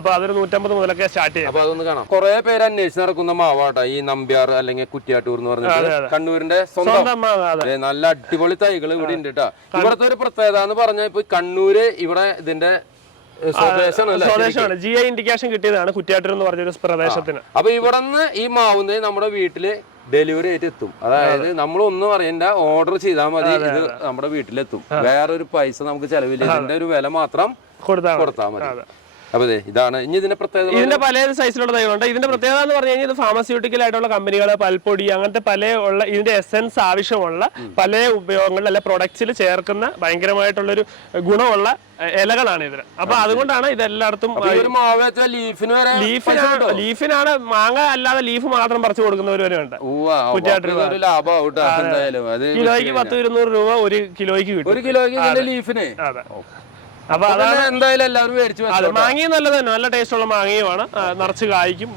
അപ്പൊ അതൊരു 150 മുതലൊക്കെ സ്റ്റാർട്ട് ചെയ്യും. അപ്പൊ അതൊന്ന് കാണാം. കുറെ പേര് നടക്കുന്ന മാവാട്ടോ ഈ നമ്പ്യാർ അല്ലെങ്കിൽ കുറ്റ്യാട്ടൂർ എന്ന് പറഞ്ഞിട്ട് കണ്ണൂരിന്റെ സ്വന്തം നല്ല അടിപൊളി തൈകൾ ഇവിടെ ഉണ്ട് കേട്ടോ. ഇവിടുത്തെ ഒരു പ്രത്യേകത എന്ന് പറഞ്ഞാൽ ഇപ്പൊ കണ്ണൂര് ഇവിടെ ഇതിന്റെ സ്വദേശമാണ്. GI ഇൻഡിക്കേഷൻ കിട്ടിയതാണ് കുറ്റ്യാട്ടൂർ എന്ന് പറഞ്ഞൊരു പ്രദേശത്തിന്. അപ്പൊ ഇവിടെ നിന്ന് ഈ മാവുന്ന നമ്മുടെ വീട്ടില് ഡെലിവറി ആയിട്ട് എത്തും. അതായത് നമ്മളൊന്നും പറയണ്ട, ഓർഡർ ചെയ്താൽ മതി, ഇത് നമ്മുടെ വീട്ടിലെത്തും. വേറൊരു പൈസ നമുക്ക് ചെലവില്ല. ഇതിന്റെ ഒരു വില മാത്രം കൊടുത്താൽ മതി. അപ്പൊ ഇതാണ് ഇനി ഇതിന്റെ പ്രത്യേകത. ഇതിന്റെ പല സൈസിലുള്ള തൈകളുണ്ട്. ഇതിന്റെ പ്രത്യേകത എന്ന് പറഞ്ഞു കഴിഞ്ഞാൽ ഇത് ഫാർമസ്യൂട്ടിക്കൽ ആയിട്ടുള്ള കമ്പനികൾ, പൽപ്പൊടി, അങ്ങനത്തെ പല ഉള്ള ഇതിന്റെ എസെൻസ് ആവശ്യമുള്ള പല ഉപയോഗങ്ങളിൽ അല്ലെ പ്രൊഡക്ട്സിൽ ചേർക്കുന്ന ഭയങ്കരമായിട്ടുള്ളൊരു ഗുണമുള്ള ഇലകളാണ് ഇതിന്. അപ്പൊ അതുകൊണ്ടാണ് ഇതെല്ലായിടത്തും ലീഫിനാണ്. മാങ്ങ അല്ലാതെ ലീഫ് മാത്രം പറിച്ചു കൊടുക്കുന്നവരുണ്ട്. കിലോയ്ക്ക് 100-200 രൂപ ഒരു കിലോയ്ക്ക് കിട്ടും. ഒരു കിലോയ്ക്ക് ലീഫിന്. അതെ. അപ്പൊ അതാണ് എന്തായാലും എല്ലാവരും മേടിച്ചു. മാങ്ങയും നല്ലത് തന്നെ, നല്ല ടേസ്റ്റ് ഉള്ള മാങ്ങയുമാണ്. നിറച്ച് കായ്ക്കും.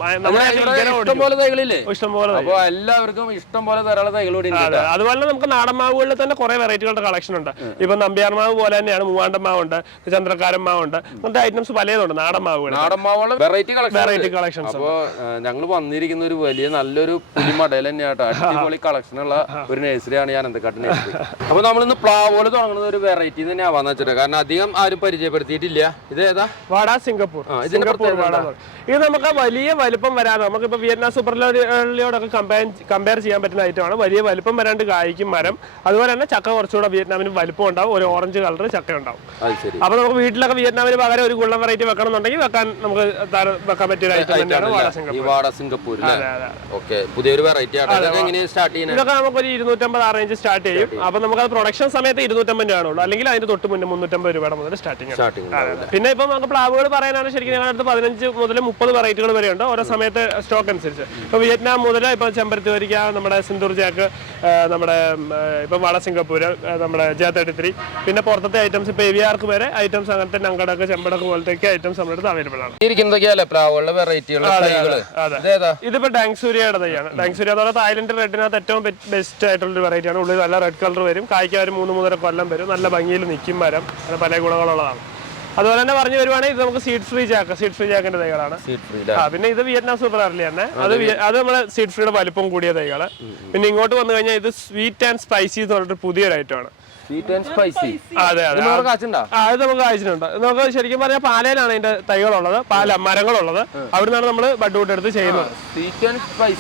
ഇഷ്ടംപോലെ തൈകളില്ലേ, ഇഷ്ടംപോലെ. അപ്പൊ എല്ലാവർക്കും ഇഷ്ടം പോലെ ധാരാളം തൈകളോട്. അതുപോലെ നമുക്ക് നാടൻ മാവുകളിൽ തന്നെ കുറെ വെറൈറ്റികളുടെ കളക്ഷൻ ഉണ്ട്. ഇപ്പൊ നമ്പ്യാർ മാവ് പോലെ തന്നെയാണ് മൂവാണ്ടൻ മാവുണ്ട്, ചന്ദ്രക്കാരൻ മാവുണ്ട്, അങ്ങനത്തെ ഐറ്റംസ് പലതുണ്ട്. നാടൻ മാവുകൾ, നാടൻ മാവുകൾ വെറൈറ്റി കളക്ഷൻസ്. അപ്പൊ ഞങ്ങൾ വന്നിരിക്കുന്ന ഒരു വലിയ നല്ലൊരു പുലിമടയിൽ തന്നെയാട്ടോ. അടിപൊളി കളക്ഷൻ ഉള്ള ഒരു നഴ്സറിയാണ് ഞാൻ എന്തൊക്കെ നഴ്സറി. അപ്പൊ നമ്മളിന്ന് പ്ലാവോല് തുടങ്ങുന്ന ഒരു വെറൈറ്റി തന്നെ ആവാന്ന് വെച്ചിട്ട്, കാരണം അധികം ആരും പരിചയപ്പെടുത്തിയിട്ടില്ല. ഇത് ഏതാ? വാട സിംഗപ്പൂർ. ഇത് നമുക്ക് വലിയ വലിപ്പം വരാതെ, നമുക്കിപ്പോ വിയറ്റ്നാം സൂപ്പർലോടൊക്കെ കമ്പയർ ചെയ്യാൻ പറ്റുന്ന ഐറ്റമാണ്. വലിയ വലിപ്പം വരാണ്ട് കായ്ക്കും മരം. അതുപോലെ തന്നെ ചക്ക കുറച്ചുകൂടെ വിയറ്റ്നാമിന് വലിപ്പം ഉണ്ടാവും. ഒരു ഓറഞ്ച് കളർ ചക്ക ഉണ്ടാവും. അപ്പൊ നമുക്ക് വീട്ടിലൊക്കെ വിയറ്റ്നാമിന് പകരം ഒരു ഗുള്ളം വെറൈറ്റി വെക്കണമെന്നുണ്ടെങ്കിൽ നമുക്ക് വെക്കാൻ പറ്റിയ ഐറ്റം തന്നെയാണ് വാട സിംഗപ്പൂർ. പുതിയൊരു വെറൈറ്റി ഇതൊക്കെ നമുക്കൊരു 250 ആ റേഞ്ച് സ്റ്റാർട്ട് ചെയ്യും. അപ്പൊ നമുക്ക് അത് പ്രൊഡക്ഷൻ സമയത്ത് 250 രൂപയാണുള്ളൂ. അല്ലെങ്കിൽ അതിന്റെ തൊട്ട് മുന്നേ 350 രൂപയുടെ മുതൽ സ്റ്റാർട്ടിംഗ്. പിന്നെ ഇപ്പൊ നമുക്ക് പ്ലാവുകൾ പറയാനാണ് ശരിക്കും ഞങ്ങളുടെ അടുത്ത് 15 മുതൽ 30 വെറൈറ്റികൾ വരെയുണ്ട്. ഓരോ സമയത്ത് സ്റ്റോക്ക് അനുസരിച്ച്. ഇപ്പൊ വിയറ്റ്നാം മുതൽ ഇപ്പൊ ചെമ്പരത്തി വരിക, നമ്മുടെ സിന്ദൂർ ജാക്ക്, നമ്മുടെ ഇപ്പൊ വാട സിംഗപ്പൂര്, നമ്മുടെ J33, പിന്നെ പുറത്തെ ഐറ്റംസ് ഇപ്പൊ എവിയാർക്ക് വരെ ഐറ്റംസ്, അങ്ങനത്തെ നങ്കടക്ക്, ചെമ്പടക്ക് പോലത്തെ ഐറ്റംസ് നമ്മുടെ അടുത്ത് അവൈലബിൾ ആണ്. ഇതിപ്പോ ഡാങ്സൂരിയുടെ തൈയാണ്. ഡാങ്സൂരി അതുപോലെ തായ്ലൻഡ് റെഡിനകത്ത് ഏറ്റവും ബെസ്റ്റ് ആയിട്ടുള്ള ഒരു വെറൈറ്റിയാണ്. ഉള്ളിൽ നല്ല റെഡ് കളർ വരും, കായ്ക്കാൻ ഒരു 3-3.5 കൊല്ലം വരും, നല്ല ഭംഗിയിൽ നിൽക്കും മരം, പല ഗുണങ്ങളുള്ളതാണ്. അതുപോലെ തന്നെ പറഞ്ഞു വരുവാണെങ്കിൽ ഇത് നമുക്ക് സീഡ് ഫ്രീ ജാക്കിന്റെ തൈകളാണ്. പിന്നെ ഇത് വിയറ്റ്നാം സൂപ്പർ അർലി തന്നെ, അത് നമ്മുടെ സീഡ് ഫ്രീയുടെ വലിപ്പം കൂടിയ തൈകള്. പിന്നെ ഇങ്ങോട്ട് വന്നു കഴിഞ്ഞാൽ ഇത് സ്വീറ്റ് ആൻഡ് സ്പൈസി എന്ന് പറഞ്ഞിട്ട് പുതിയൊരു ഐറ്റമാണ്. അതെ അതെ, അത് നമുക്ക് കാഴ്ചയുണ്ട്. നമുക്ക് ശരിക്കും പറഞ്ഞാൽ പാലയിലാണ് അതിന്റെ തൈകളുള്ളത്, മരങ്ങളുള്ളത്. അവിടുന്നാണ് നമ്മൾ ബഡ് ഔട്ട് എടുത്ത് ചെയ്യുന്നത്.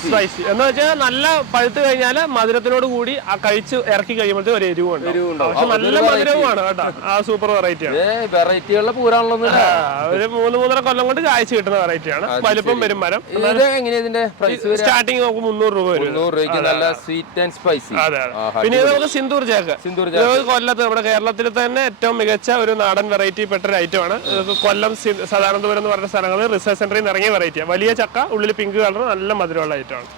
സ്പൈസി എന്ന് വെച്ചാൽ നല്ല പഴുത്ത് കഴിഞ്ഞാൽ മധുരത്തിനോട് കൂടി ആ കഴിച്ച് ഇറക്കി കഴിയുമ്പോഴത്തെ ഒരു എരിവുണ്ട്. പക്ഷെ നല്ല മധുരവുമാണ് കേട്ടോ. ആ സൂപ്പർ വെറൈറ്റിയാണ്. ഒരു 3-3.5 കൊല്ലം കൊണ്ട് കായ്ച്ചു കിട്ടുന്ന വെറൈറ്റിയാണ്. വലിപ്പം വരും മരം. സ്റ്റാർട്ടിങ് നമുക്ക് 300 രൂപ വരും. അതെ. പിന്നെ ഇത് നമുക്ക് സിന്ദൂർ ജാക്ക് കൊല്ലത്ത് നമ്മുടെ കേരളത്തിൽ തന്നെ ഏറ്റവും മികച്ച ഒരു നാടൻ വെറൈറ്റി പെട്ട ഒരു ഐറ്റമാണ്. കൊല്ലം സദാനന്ദപുരം എന്ന് പറഞ്ഞ സ്ഥലങ്ങളിൽ റിസർച്ച് സെന്ററിൽ നിന്ന് ഇറങ്ങിയ വെറൈറ്റിയാണ്. വലിയ ചക്ക, ഉള്ളിൽ പിങ്ക് കളർ, നല്ല മധുരമുള്ള ഐറ്റമാണ്.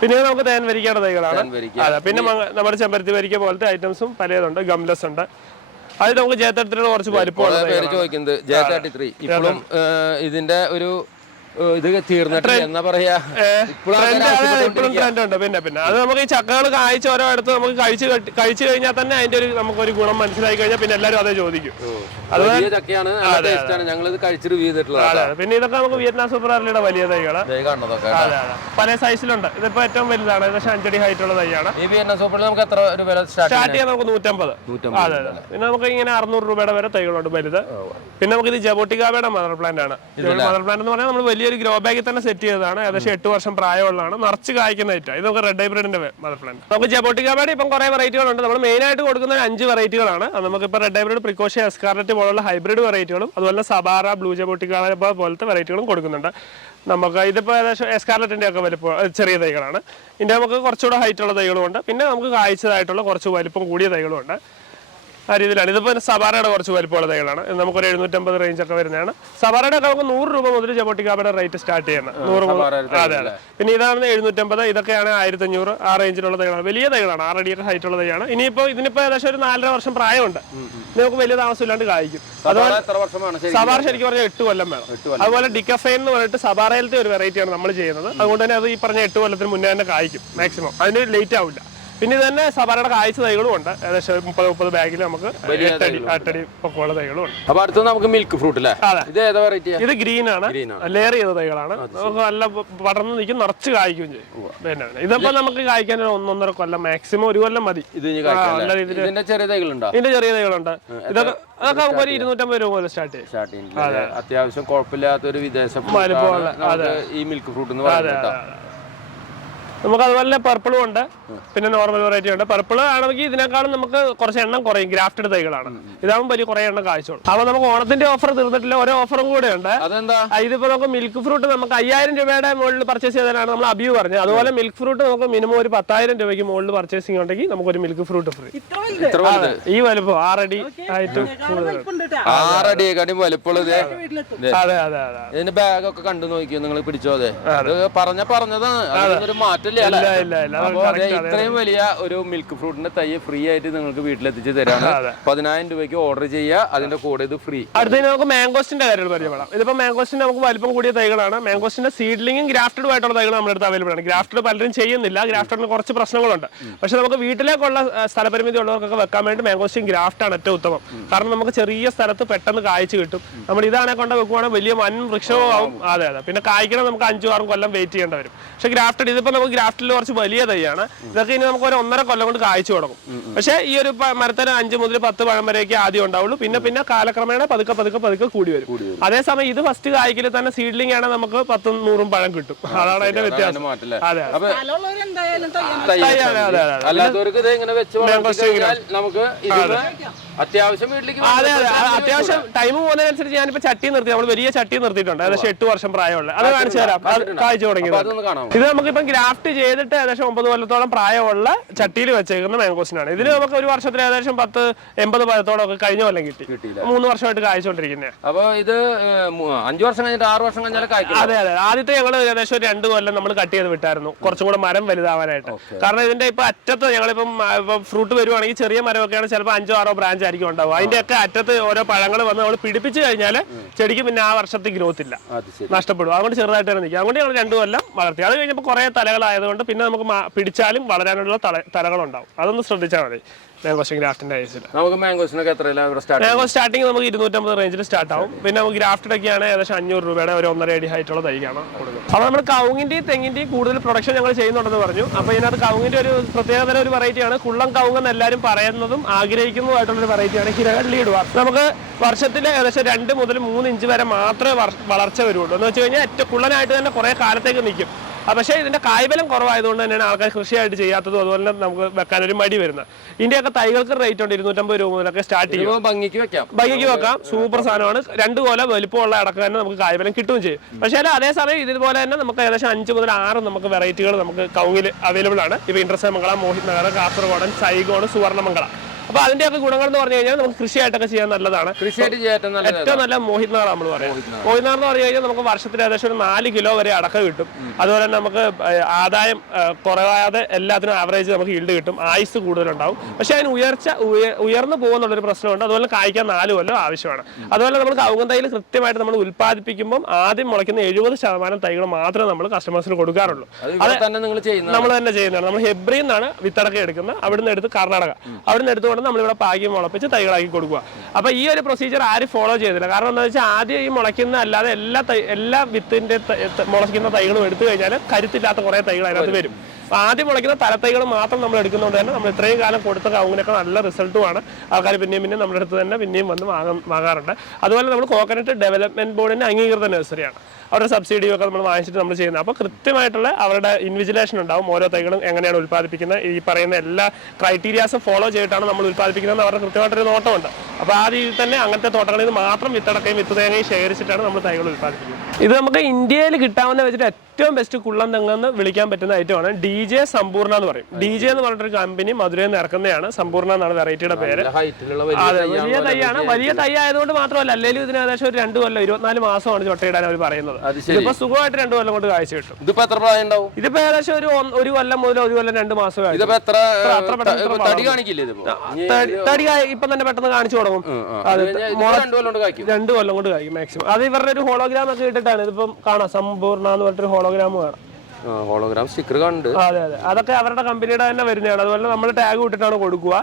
പിന്നെ നമുക്ക് തേൻ വരിക്കയുടെ തൈകളാണ്. അതെ, പിന്നെ നമ്മുടെ ചെമ്പരത്തി വരിക്ക പോലത്തെ ഐറ്റംസും പലതുണ്ട്. ഗംലസ് ഉണ്ട്. അത് നമുക്ക് J33 കുറച്ച് വലിപ്പമുള്ള ചോദിക്കുന്നത് J33 ഇപ്പോഴും ഇതിന്റെ ഒരു ഇത് തീർന്നിട്ട് എന്നാ പറയാ, ഇപ്പോഴും ട്രെൻഡ് ഉണ്ട്. പിന്നെ അത് നമുക്ക് ഈ ചക്കകൾ കായ്ച്ച ഓരോ അടുത്ത് നമുക്ക് കഴിച്ചു കഴിഞ്ഞാൽ തന്നെ അതിന്റെ ഒരു നമുക്കൊരു ഗുണം മനസ്സിലായി കഴിഞ്ഞാൽ പിന്നെ എല്ലാവരും അതേ ചോദിക്കും. ചക്കയാണ്, ഞങ്ങളിത് കഴിച്ച് റിവ്യൂ ചെയ്തിട്ടുള്ളത്. പിന്നെ ഇതൊക്കെ നമുക്ക് വിയറ്റ്നാം സൂപ്പർ അർലിയുടെ വലിയ തൈകള് പല സൈസിലുണ്ട്. ഇതിപ്പോ ഏറ്റവും വലുതാണ്, ഏകദേശം 5 അടി ഹൈറ്റ് ഉള്ള തൈയാണ്. ഈ വിയറ്റ്നാം സൂപ്പറിൽ നമുക്ക് എത്ര രൂപ സ്റ്റാർട്ട് ചെയ്യാൻ? നമുക്ക് 150. അതെ. പിന്നെ നമുക്ക് ഇങ്ങനെ 600 രൂപയുടെ വരെ തൈകളുണ്ട് വലുത്. പിന്നെ നമുക്ക് ഇത് ജബോട്ടിക്കാബയുടെ മദർ പ്ലാന്റ് ആണ്. മദർ പ്ലാന്റ് എന്ന് പറഞ്ഞാൽ നമ്മൾ വലിയൊരു ഗ്രോ ബാഗിൽ തന്നെ സെറ്റ് ചെയ്തതാണ്. ഏകദേശം 8 വർഷം പ്രായമുള്ളതാണ്. നിറച്ച് കായ്ക്കുന്ന ഐറ്റം. ഇത് നമുക്ക് റെഡ് ഹൈബ്രിഡിന്റെ മദർ പ്ലാന്റ്. നമുക്ക് ജബോട്ടിക്കാബയുടെ ഇപ്പം കുറെ വെറൈറ്റികളുണ്ട്. നമ്മൾ മെയിൻ ആയിട്ട് കൊടുക്കുന്ന 5 വെറൈറ്റികളാണ്. നമുക്കിപ്പോൾ റെഡ് ഹൈബ്രിഡ്, പ്രിക്കോഷ്യ, എസ്കാർലറ്റ് പോലുള്ള ഹൈബ്രിഡ് വെറൈറ്റികളും അതുപോലെ സബാറ, ബ്ലൂ ജബോട്ടിക്കാബ പോലത്തെ വെറൈറ്റികളും കൊടുക്കുന്നുണ്ട്. നമുക്ക് ഇതിപ്പോൾ ഏകദേശം എസ്കാർലറ്റിന്റെ ഒക്കെ വലിപ്പം ചെറിയ തൈകളാണ്. ഇതിന്റെ നമുക്ക് കുറച്ചുകൂടെ ഹൈറ്റ് ഉള്ള തൈകളും ഉണ്ട്. പിന്നെ നമുക്ക് കായ്ച്ചതായിട്ടുള്ള കുറച്ച് വലിപ്പം കൂടിയ തൈകളും ഉണ്ട്. ആ രീതിയിലാണ്. ഇതിപ്പോൾ സബാറയുടെ കുറച്ച് വലിപ്പമുള്ള തൈകളാണ്. നമുക്കൊരു 750 റേഞ്ച് ഒക്കെ വരുന്നതാണ്. സബാറയുടെ ഒക്കെ നമുക്ക് 100 രൂപ മുതൽ ജബോട്ടിക്കാബയുടെ റേറ്റ് സ്റ്റാർട്ട് ചെയ്യുന്നത്. 100. അതെ. പിന്നെ ഇതാണ് 750. ഇതൊക്കെയാണ് 1500. ആ റേഞ്ചിലുള്ള തൈകളാണ്. വലിയ തൈകളാണ്. 6 അടിയൊക്കെ ഹൈറ്റ് ഉള്ള തൈയാണ്. ഇതിനിപ്പോൾ ഏകദേശം ഒരു 4.5 വർഷം പ്രായമുണ്ട്. നമുക്ക് വലിയ താമസമില്ലാണ്ട് കായ്ക്കും. അതുപോലെ സബാറ ശരിക്കും പറഞ്ഞാൽ 8 കൊല്ലം വേണം. അതുപോലെ ഡിക്കഫൈൻ എന്ന് പറഞ്ഞിട്ട് സബാറയിലത്തെ ഒരു വെറൈറ്റിയാണ് നമ്മൾ ചെയ്യുന്നത്. അതുകൊണ്ട് തന്നെ അത് ഈ പറഞ്ഞ 8 കൊല്ലത്തിന് മുന്നേ തന്നെ കായ്ക്കും മാക്സിമം. അതിന് ലേറ്റ് ആവില്ല. പിന്നെ ഇത് തന്നെ സബാറയുടെ കായ്ച്ച തൈകളും ഉണ്ട്. ഏകദേശം 30 ബാഗിൽ നമുക്ക് 8 അടി പൊക്കമുള്ള തൈകളും ഉണ്ട്. അപ്പൊ അടുത്ത് നമുക്ക് മിൽക്ക് ഫ്രൂട്ട് അല്ലേ? ഇത് ഗ്രീൻ ആണ്. ലെയർ ചെയ്ത തൈകളാണ്. നമുക്ക് നല്ല പടർന്ന് നിൽക്കും, നിറച്ച് കായ്ക്കുകയും ചെയ്യും. പിന്നെ ഇതിപ്പോ നമുക്ക് കായ്ക്കാൻ 1.5 കൊല്ലം, മാക്സിമം 1 കൊല്ലം മതി. നല്ല രീതിയിൽ ഇതിന്റെ ചെറിയ തൈകളുണ്ട്. ഇതൊക്കെ നമുക്ക് ഒരു 250 രൂപ മുതൽ സ്റ്റാർട്ട് ചെയ്യും. അത്യാവശ്യം കുഴപ്പമില്ലാത്തൊരു വിദേശ ഈ മിൽക്ക് ഫ്രൂട്ട് എന്ന് പറയുന്നത്. നമുക്ക് അതുപോലെ പർപ്പിളും ഉണ്ട്. പിന്നെ നോർമൽ വെറൈറ്റി ഉണ്ട്. പർപ്പിൾ ആണെങ്കിൽ ഇതിനേക്കാളും നമുക്ക് കുറച്ച് എണ്ണം കുറയും. ഗ്രാഫ്റ്റഡ് തൈകളാണ്. ഇതാകുമ്പോൾ വലിയ കുറെ എണ്ണം കാഴ്ചയുള്ളൂ. അപ്പൊ നമുക്ക് ഓണത്തിന്റെ ഓഫർ തീർന്നിട്ടില്ല, ഓരോ ഓഫറും കൂടെ ഉണ്ട്. ഇതിപ്പോ നമുക്ക് മിൽക്ക് ഫ്രൂട്ട് നമുക്ക് 5000 രൂപയുടെ മുകളിൽ പർച്ചേസ് ചെയ്താലാണ് നമ്മൾ അബിയു പറഞ്ഞത്. അതുപോലെ മിൽക്ക് ഫ്രൂട്ട് നമുക്ക് മിനിമം ഒരു 10,000 രൂപയ്ക്ക് മുകളിൽ പർച്ചേസിംഗ് ഉണ്ടെങ്കിൽ നമുക്ക് ഒരു മിൽക്ക് ഫ്രൂട്ട് ഫ്രീ. ഈ വലുപ്പം 6 അടി ആയിട്ട് 6 അടിയേക്കാട്ടും വലുപ്പമുള്ളത്. അതെ അതെ അതെ. ഇതിന്റെ ബാഗൊക്കെ കണ്ടു നോക്കിയോ നിങ്ങൾ? പിടിച്ചോ? അതെ, പറഞ്ഞതാണ്. അതൊരു മാറ്റം. ഇത്രയും വലിയ ഒരു മിൽക്ക് ഫ്രൂട്ടിന്റെ തൈ ഫ്രീ ആയിട്ട് നിങ്ങൾക്ക് വീട്ടിലെത്തിച്ച് തരാണ്. 10,000 രൂപയ്ക്ക് ഓർഡർ ചെയ്യുക. അതിന്റെ കൂടെ ഇത് ഫ്രീ. അടുത്ത നമുക്ക് മാംഗോസ്റ്റിന്റെ കാര്യങ്ങൾ പരിചയപ്പെടാം. ഇതിപ്പോ മാംഗോസ്റ്റിന്റെ നമുക്ക് വലിപ്പം കൂടിയ തൈകളാണ്. മാംഗോസ്റ്റിന്റെ സീഡ്ലിംഗും ഗ്രാഫ്റ്റഡും ആയിട്ടുള്ള തൈകൾ നമ്മുടെ അടുത്ത് അവൈലബിൾ ആണ്. ഗ്രാഫ്റ്റഡ് പലരും ചെയ്യുന്നില്ല. ഗ്രാഫ്റ്റഡിന് കുറച്ച് പ്രശ്നങ്ങളുണ്ട്. പക്ഷെ നമുക്ക് വീട്ടിലേക്കുള്ള സ്ഥലപരിമിതി ഉള്ളവർക്കൊക്കെ വെക്കാൻ വേണ്ടി മാംഗോസ്റ്റിൻ ഗ്രാഫ്റ്റ് ആണ് ഏറ്റവും ഉത്തമം. കാരണം നമുക്ക് ചെറിയ സ്ഥലത്ത് പെട്ടെന്ന് കായ്ച്ചു കിട്ടും. നമ്മൾ ഇതാണെ കൊണ്ട് വെക്കുവാണെങ്കിൽ വലിയ വൻ വൃക്ഷവും ആവും. അതെ അതെ. പിന്നെ കായ്ക്കണം നമുക്ക് 5-6 കൊല്ലം വെയിറ്റ് ചെയ്യേണ്ടി വരും. പക്ഷെ ഗ്രാഫ്റ്റഡ് ഇതിപ്പോ നമുക്ക് ഗ്രാഫ്റ്റിൽ കുറച്ച് വലിയ തൈയാണ്. ഇതൊക്കെ ഇനി നമുക്ക് ഒരു 1.5 കൊല്ലം കൊണ്ട് കായ്ച്ചു തുടങ്ങും. പക്ഷേ ഈ ഒരു മരത്തിന് 5 മുതൽ 10 പഴം വരെയൊക്കെ ആദ്യം ഉണ്ടാവുള്ളൂ. പിന്നെ കാലക്രമേണ പതുക്കെ കൂടി വരും. അതേസമയം ഇത് ഫസ്റ്റ് കായ്ക്കൽ തന്നെ സീഡ്ലിംഗ് ആണ് നമുക്ക് 10-100 പഴം കിട്ടും. അതാണ് അതിന്റെ വ്യത്യാസം. അതെ അത്യാവശ്യം ടൈം പോകുന്നതിനനുസരിച്ച് ഞാനിപ്പോ ചട്ടി നിർത്തി. നമ്മൾ വലിയ ചട്ടി നിർത്തിയിട്ടുണ്ട്. ഏകദേശം 8 വർഷം പ്രായമുള്ള. അത് കാണിച്ചു തരാം. കായ്ച്ചു തുടങ്ങി. ഇത് നമുക്കിപ്പം ഗ്രാഫ്റ്റ് ചെയ്തിട്ട് ഏകദേശം 9 കൊല്ലത്തോളം പ്രായമുള്ള ചട്ടിയിൽ വെച്ചേക്കുന്ന മാംഗോസിനാണ്. ഇതിന് നമുക്ക് ഒരു വർഷത്തിൽ ഏകദേശം 10-80 പഴത്തോളം ഒക്കെ കഴിഞ്ഞ കൊല്ലം കിട്ടി. 3 വർഷമായിട്ട് കായ്ച്ചുകൊണ്ടിരിക്കുന്നത്. അപ്പൊ ഇത് 5 വർഷം കഴിഞ്ഞിട്ട് 6 വർഷം കഴിഞ്ഞാൽ അതെ അതെ. ആദ്യത്തെ ഞങ്ങൾ ഏകദേശം 2 കൊല്ലം നമ്മൾ കട്ട് ചെയ്ത് വിട്ടായിരുന്നു, കുറച്ചും കൂടെ മരം വലുതാവാനായിട്ട്. കാരണം ഇതിന്റെ ഇപ്പൊ അറ്റത്ത് ഞങ്ങളിപ്പം ഫ്രൂട്ട് വരുവാണെങ്കിൽ ചെറിയ മരമൊക്കെയാണ് ചിലപ്പോൾ 5-6 ബ്രാഞ്ച് ആയിരിക്കും ഉണ്ടാവും. അതിന്റെ ഒക്കെ അറ്റത്ത് ഓരോ പഴങ്ങൾ വന്ന് നമ്മൾ പിടിപ്പിച്ച് കഴിഞ്ഞാൽ ചെടിക്ക് പിന്നെ ആ വർഷത്തിൽ ഗ്രോത്ത് ഇല്ല, നഷ്ടപ്പെടും. അതുകൊണ്ട് ചെറുതായിട്ട് തന്നെ നിൽക്കും. അതുകൊണ്ട് ഞങ്ങൾ 2 കൊല്ലം വളർത്തി. അത് കഴിഞ്ഞപ്പോൾ കുറെ തലകളായതുകൊണ്ട് പിന്നെ നമുക്ക് പിടിച്ചാലും വളരാനുള്ള തലകളുണ്ടാവും. അതൊന്ന് ശ്രദ്ധിച്ചാൽ മതി. മാംഗോസ്റ്റിൻ ഗ്രാഫ്റ്റിന്റെ കേസിൽ നമുക്ക് മാംഗോസിനൊക്കെ മാംഗോ സ്റ്റാർട്ടിങ് നമുക്ക് 250 റേഞ്ചിൽ സ്റ്റാർട്ട് ആവും. പിന്നെ നമുക്ക് ഗ്രാഫ്റ്റഡ് ഒക്കെയാണ് ഏകദേശം 500 രൂപയുടെ ഒരു 1.5 അടി ഹൈറ്റുള്ള തൈക്കാണ് കൊടുക്കുന്നത്. അപ്പോൾ നമ്മൾ കവുങ്ങിന്റെയും തെങ്ങിന്റെയും കൂടുതൽ പ്രൊഡക്ഷൻ ഞങ്ങൾ ചെയ്യുന്നുണ്ടെന്ന് പറഞ്ഞു. അപ്പോൾ ഇതിനകത്ത് കവുങ്ങിന്റെ ഒരു പ്രത്യേകതര ഒരു വെറൈറ്റിയാണ് കുള്ളം കവുങ്ങെന്ന് എല്ലാവരും പറയുന്നതും ആഗ്രഹിക്കുന്നതുമായിട്ടുള്ളൊരു വെറൈറ്റിയാണ് ഹിരകള്ളി ഇടുക. നമുക്ക് വർഷത്തിൽ ഏകദേശം 2 മുതൽ 3 ഇഞ്ച് വരെ മാത്രമേ വളർച്ച വരുള്ളൂ. എന്ന് വെച്ച് കഴിഞ്ഞാൽ ഏറ്റവും കുള്ളനായിട്ട് തന്നെ കുറെ കാലത്തേക്ക് നിൽക്കും. പക്ഷേ ഇതിന്റെ കായ്ബലം കുറവായതുകൊണ്ട് തന്നെയാണ് ആൾക്കാർ കൃഷിയായിട്ട് ചെയ്യാത്തതും അതുപോലെ തന്നെ നമുക്ക് വെക്കാനൊരു മടി വരുന്നത്. ഇതിന്റെയൊക്കെ തൈകൾക്ക് റേറ്റ് ഉണ്ട് 250 രൂപ മുതലൊക്കെ സ്റ്റാർട്ട് ചെയ്യും. ഭംഗിക്ക് വെക്കാം. സൂപ്പർ സാധനമാണ്. 2 കൊല്ലം വലിപ്പമുള്ള അടക്കം തന്നെ നമുക്ക് കായ്ബലം കിട്ടുകയും ചെയ്യും. പക്ഷേ അതേസമയം ഇതുപോലെ തന്നെ നമുക്ക് ഏകദേശം 5 മുതൽ 6 നമുക്ക് വെറൈറ്റികൾ നമുക്ക് കവുങ്ങിൽ അവൈലബിൾ ആണ്. ഇപ്പോൾ ഇൻട്രസമംഗള, മോഹിത് നഗർ, കാസർഗോഡൻ, സൈഗോൺ, സുവർണ്ണമംഗള അപ്പൊ അതിന്റെയൊക്കെ ഗുണങ്ങൾ എന്ന് പറഞ്ഞു കഴിഞ്ഞാൽ നമുക്ക് കൃഷിയായിട്ടൊക്കെ ചെയ്യാൻ നല്ലതാണ്. കൃഷിയായിട്ട് ചെയ്യാൻ ഏറ്റവും നല്ല മോഹിത്നാർ നമ്മൾ പറയാം. മോഹിത്നാർ എന്ന് പറഞ്ഞു കഴിഞ്ഞാൽ നമുക്ക് വർഷത്തിൽ ഏകദേശം ഒരു 4 കിലോ വരെ അടക്ക കിട്ടും. അതുപോലെ തന്നെ നമുക്ക് ആദായം കുറയാതെ എല്ലാത്തിനും ആവറേജ് നമുക്ക് ഈൽഡ് കിട്ടും. ആയുസ് കൂടുതലുണ്ടാവും. പക്ഷെ അതിന് ഉയർന്നു പോകുന്നുള്ളൊരു പ്രശ്നമുണ്ട്. അതുപോലെ കായ്ക്കാൻ 4 കൊല്ലം ആവശ്യമാണ്. അതുപോലെ നമ്മൾ കവുങ്ങൻ തൈകൾ കൃത്യമായിട്ട് നമ്മൾ ഉൽപ്പാദിപ്പിക്കുമ്പോൾ ആദ്യം മുളയ്ക്കുന്ന 70% തൈകൾ മാത്രമേ നമ്മൾ കസ്റ്റമേഴ്സിന് കൊടുക്കാറുള്ളൂ. അത് നമ്മൾ തന്നെ ചെയ്യുന്നതാണ്. നമ്മൾ ഹെബ്രിയിൽ നിന്നാണ് വിത്തടക്കം എടുക്കുന്നത്. അവിടുന്ന് എടുത്ത് കർണാടക അവിടുന്ന് എടുത്തുകൊണ്ട് നമ്മളിവിടെ പാകി മുളപ്പിച്ച് തൈകളാക്കി കൊടുക്കുക. അപ്പൊ ഈ ഒരു പ്രൊസീജിയർ ആരും ഫോളോ ചെയ്തില്ല. കാരണം എന്താ വെച്ചാൽ ആദ്യം ഈ മുളയ്ക്കുന്ന അല്ലാതെ എല്ലാ വിത്തിന്റെ മുളയ്ക്കുന്ന തൈകളും എടുത്തു കഴിഞ്ഞാൽ കരുത്തില്ലാത്ത കുറെ തൈകൾ അതിനകത്ത് വരും. ആദ്യം മുളയ്ക്കുന്ന തലത്തൈകൾ മാത്രം നമ്മൾ എടുക്കുന്നതുകൊണ്ട് തന്നെ നമ്മൾ ഇത്രയും കാലം കൊടുത്ത കവുങ്ങിനൊക്കെ നല്ല റിസൾട്ടുമാണ്. ആൾക്കാർ പിന്നെയും നമ്മുടെ അടുത്ത് തന്നെ പിന്നെയും വന്ന് വാങ്ങാറുണ്ട്. അതുപോലെ നമ്മൾ കോക്കനട്ട് ഡെവലപ്മെന്റ് ബോർഡിന്റെ അംഗീകൃത നഴ്സറിയാണ്. അവരുടെ സബ്സിഡിയും ഒക്കെ നമ്മൾ വാങ്ങിച്ചിട്ട് നമ്മൾ ചെയ്യുന്നത്. അപ്പോൾ കൃത്യമായിട്ടുള്ള അവരുടെ ഇൻവിജിലേഷൻ ഉണ്ടാവും. ഓരോ തൈകളും എങ്ങനെയാണ് ഉൽപ്പാദിപ്പിക്കുന്നത്, ഈ പറയുന്ന എല്ലാ ക്രൈറ്റീരിയാസും ഫോളോ ചെയ്തിട്ടാണ് നമ്മൾ ഉൽപ്പാദിപ്പിക്കുന്നത്. അവരുടെ കൃത്യമായിട്ടൊരു നോട്ടമുണ്ട്. അപ്പോൾ ആ രീതിയിൽ തന്നെ അങ്ങനത്തെ തോട്ടങ്ങളിൽ നിന്ന് മാത്രം വിത്തടക്കയും വിത്ത് തേങ്ങയും ശേഖരിച്ചിട്ടാണ് നമ്മൾ തൈകൾ ഉൽപ്പാദിപ്പിക്കുന്നത്. ഇത് നമുക്ക് ഇന്ത്യയിൽ കിട്ടാവുന്ന വെച്ചിട്ട് ഏറ്റവും ബെസ്റ്റ് കുള്ളൻ തെങ്ങെന്ന് വിളിക്കാൻ പറ്റുന്ന ഐറ്റമാണ് DJ സമ്പൂർണ്ണ എന്ന് പറയും. DJ എന്ന് പറഞ്ഞിട്ടൊരു കമ്പനി മധുരയിൽ നിന്ന് ഇറക്കുന്നതാണ്. സമ്പൂർണ്ണ എന്നാണ് വെറൈറ്റിയുടെ പേര്. അതെ, വലിയ തൈയാണ്. വലിയ തൈ ആയതുകൊണ്ട് മാത്രമല്ല, അല്ലെങ്കിൽ ഇതിന് ഏകദേശം ഒരു 2 കൊല്ലം 24 മാസമാണ് ചൊട്ടയിടാൻ അവർ പറയുന്നത്. ഇതിപ്പോ സുഖമായിട്ട് 2 കൊല്ലം കൊണ്ട് കാഴ്ച കിട്ടും. ഇതിപ്പോ എത്ര പ്രായം ഉണ്ടാവും? ഇതിപ്പോ ഏകദേശം ഒരു കൊല്ലം മുതൽ 1 കൊല്ലം 2 മാസം തടി ഇപ്പൊ തന്നെ പെട്ടെന്ന് കാണിച്ചു തുടങ്ങും. 2 കൊല്ലം കൊണ്ട് കായ്ക്കും മാക്സിമം. അത് ഇവരുടെ ഒരു ഹോളോഗ്രാം ഒക്കെ ഇട്ടിട്ടാണ്. ഇതിപ്പം കാണാം, സമ്പൂർണ്ണ എന്ന് പറഞ്ഞിട്ടൊരു ഹോളോഗ്രാം കാണാം. ഹോളോഗ്രാം സ്റ്റിക്കർ കണ്ട്. അതെ അതെ, അതൊക്കെ അവരുടെ കമ്പനിയുടെ തന്നെ വരുന്നതാണ്. അതുപോലെ നമ്മൾ ടാഗ് ഇട്ടിട്ടാണ് കൊടുക്കുക.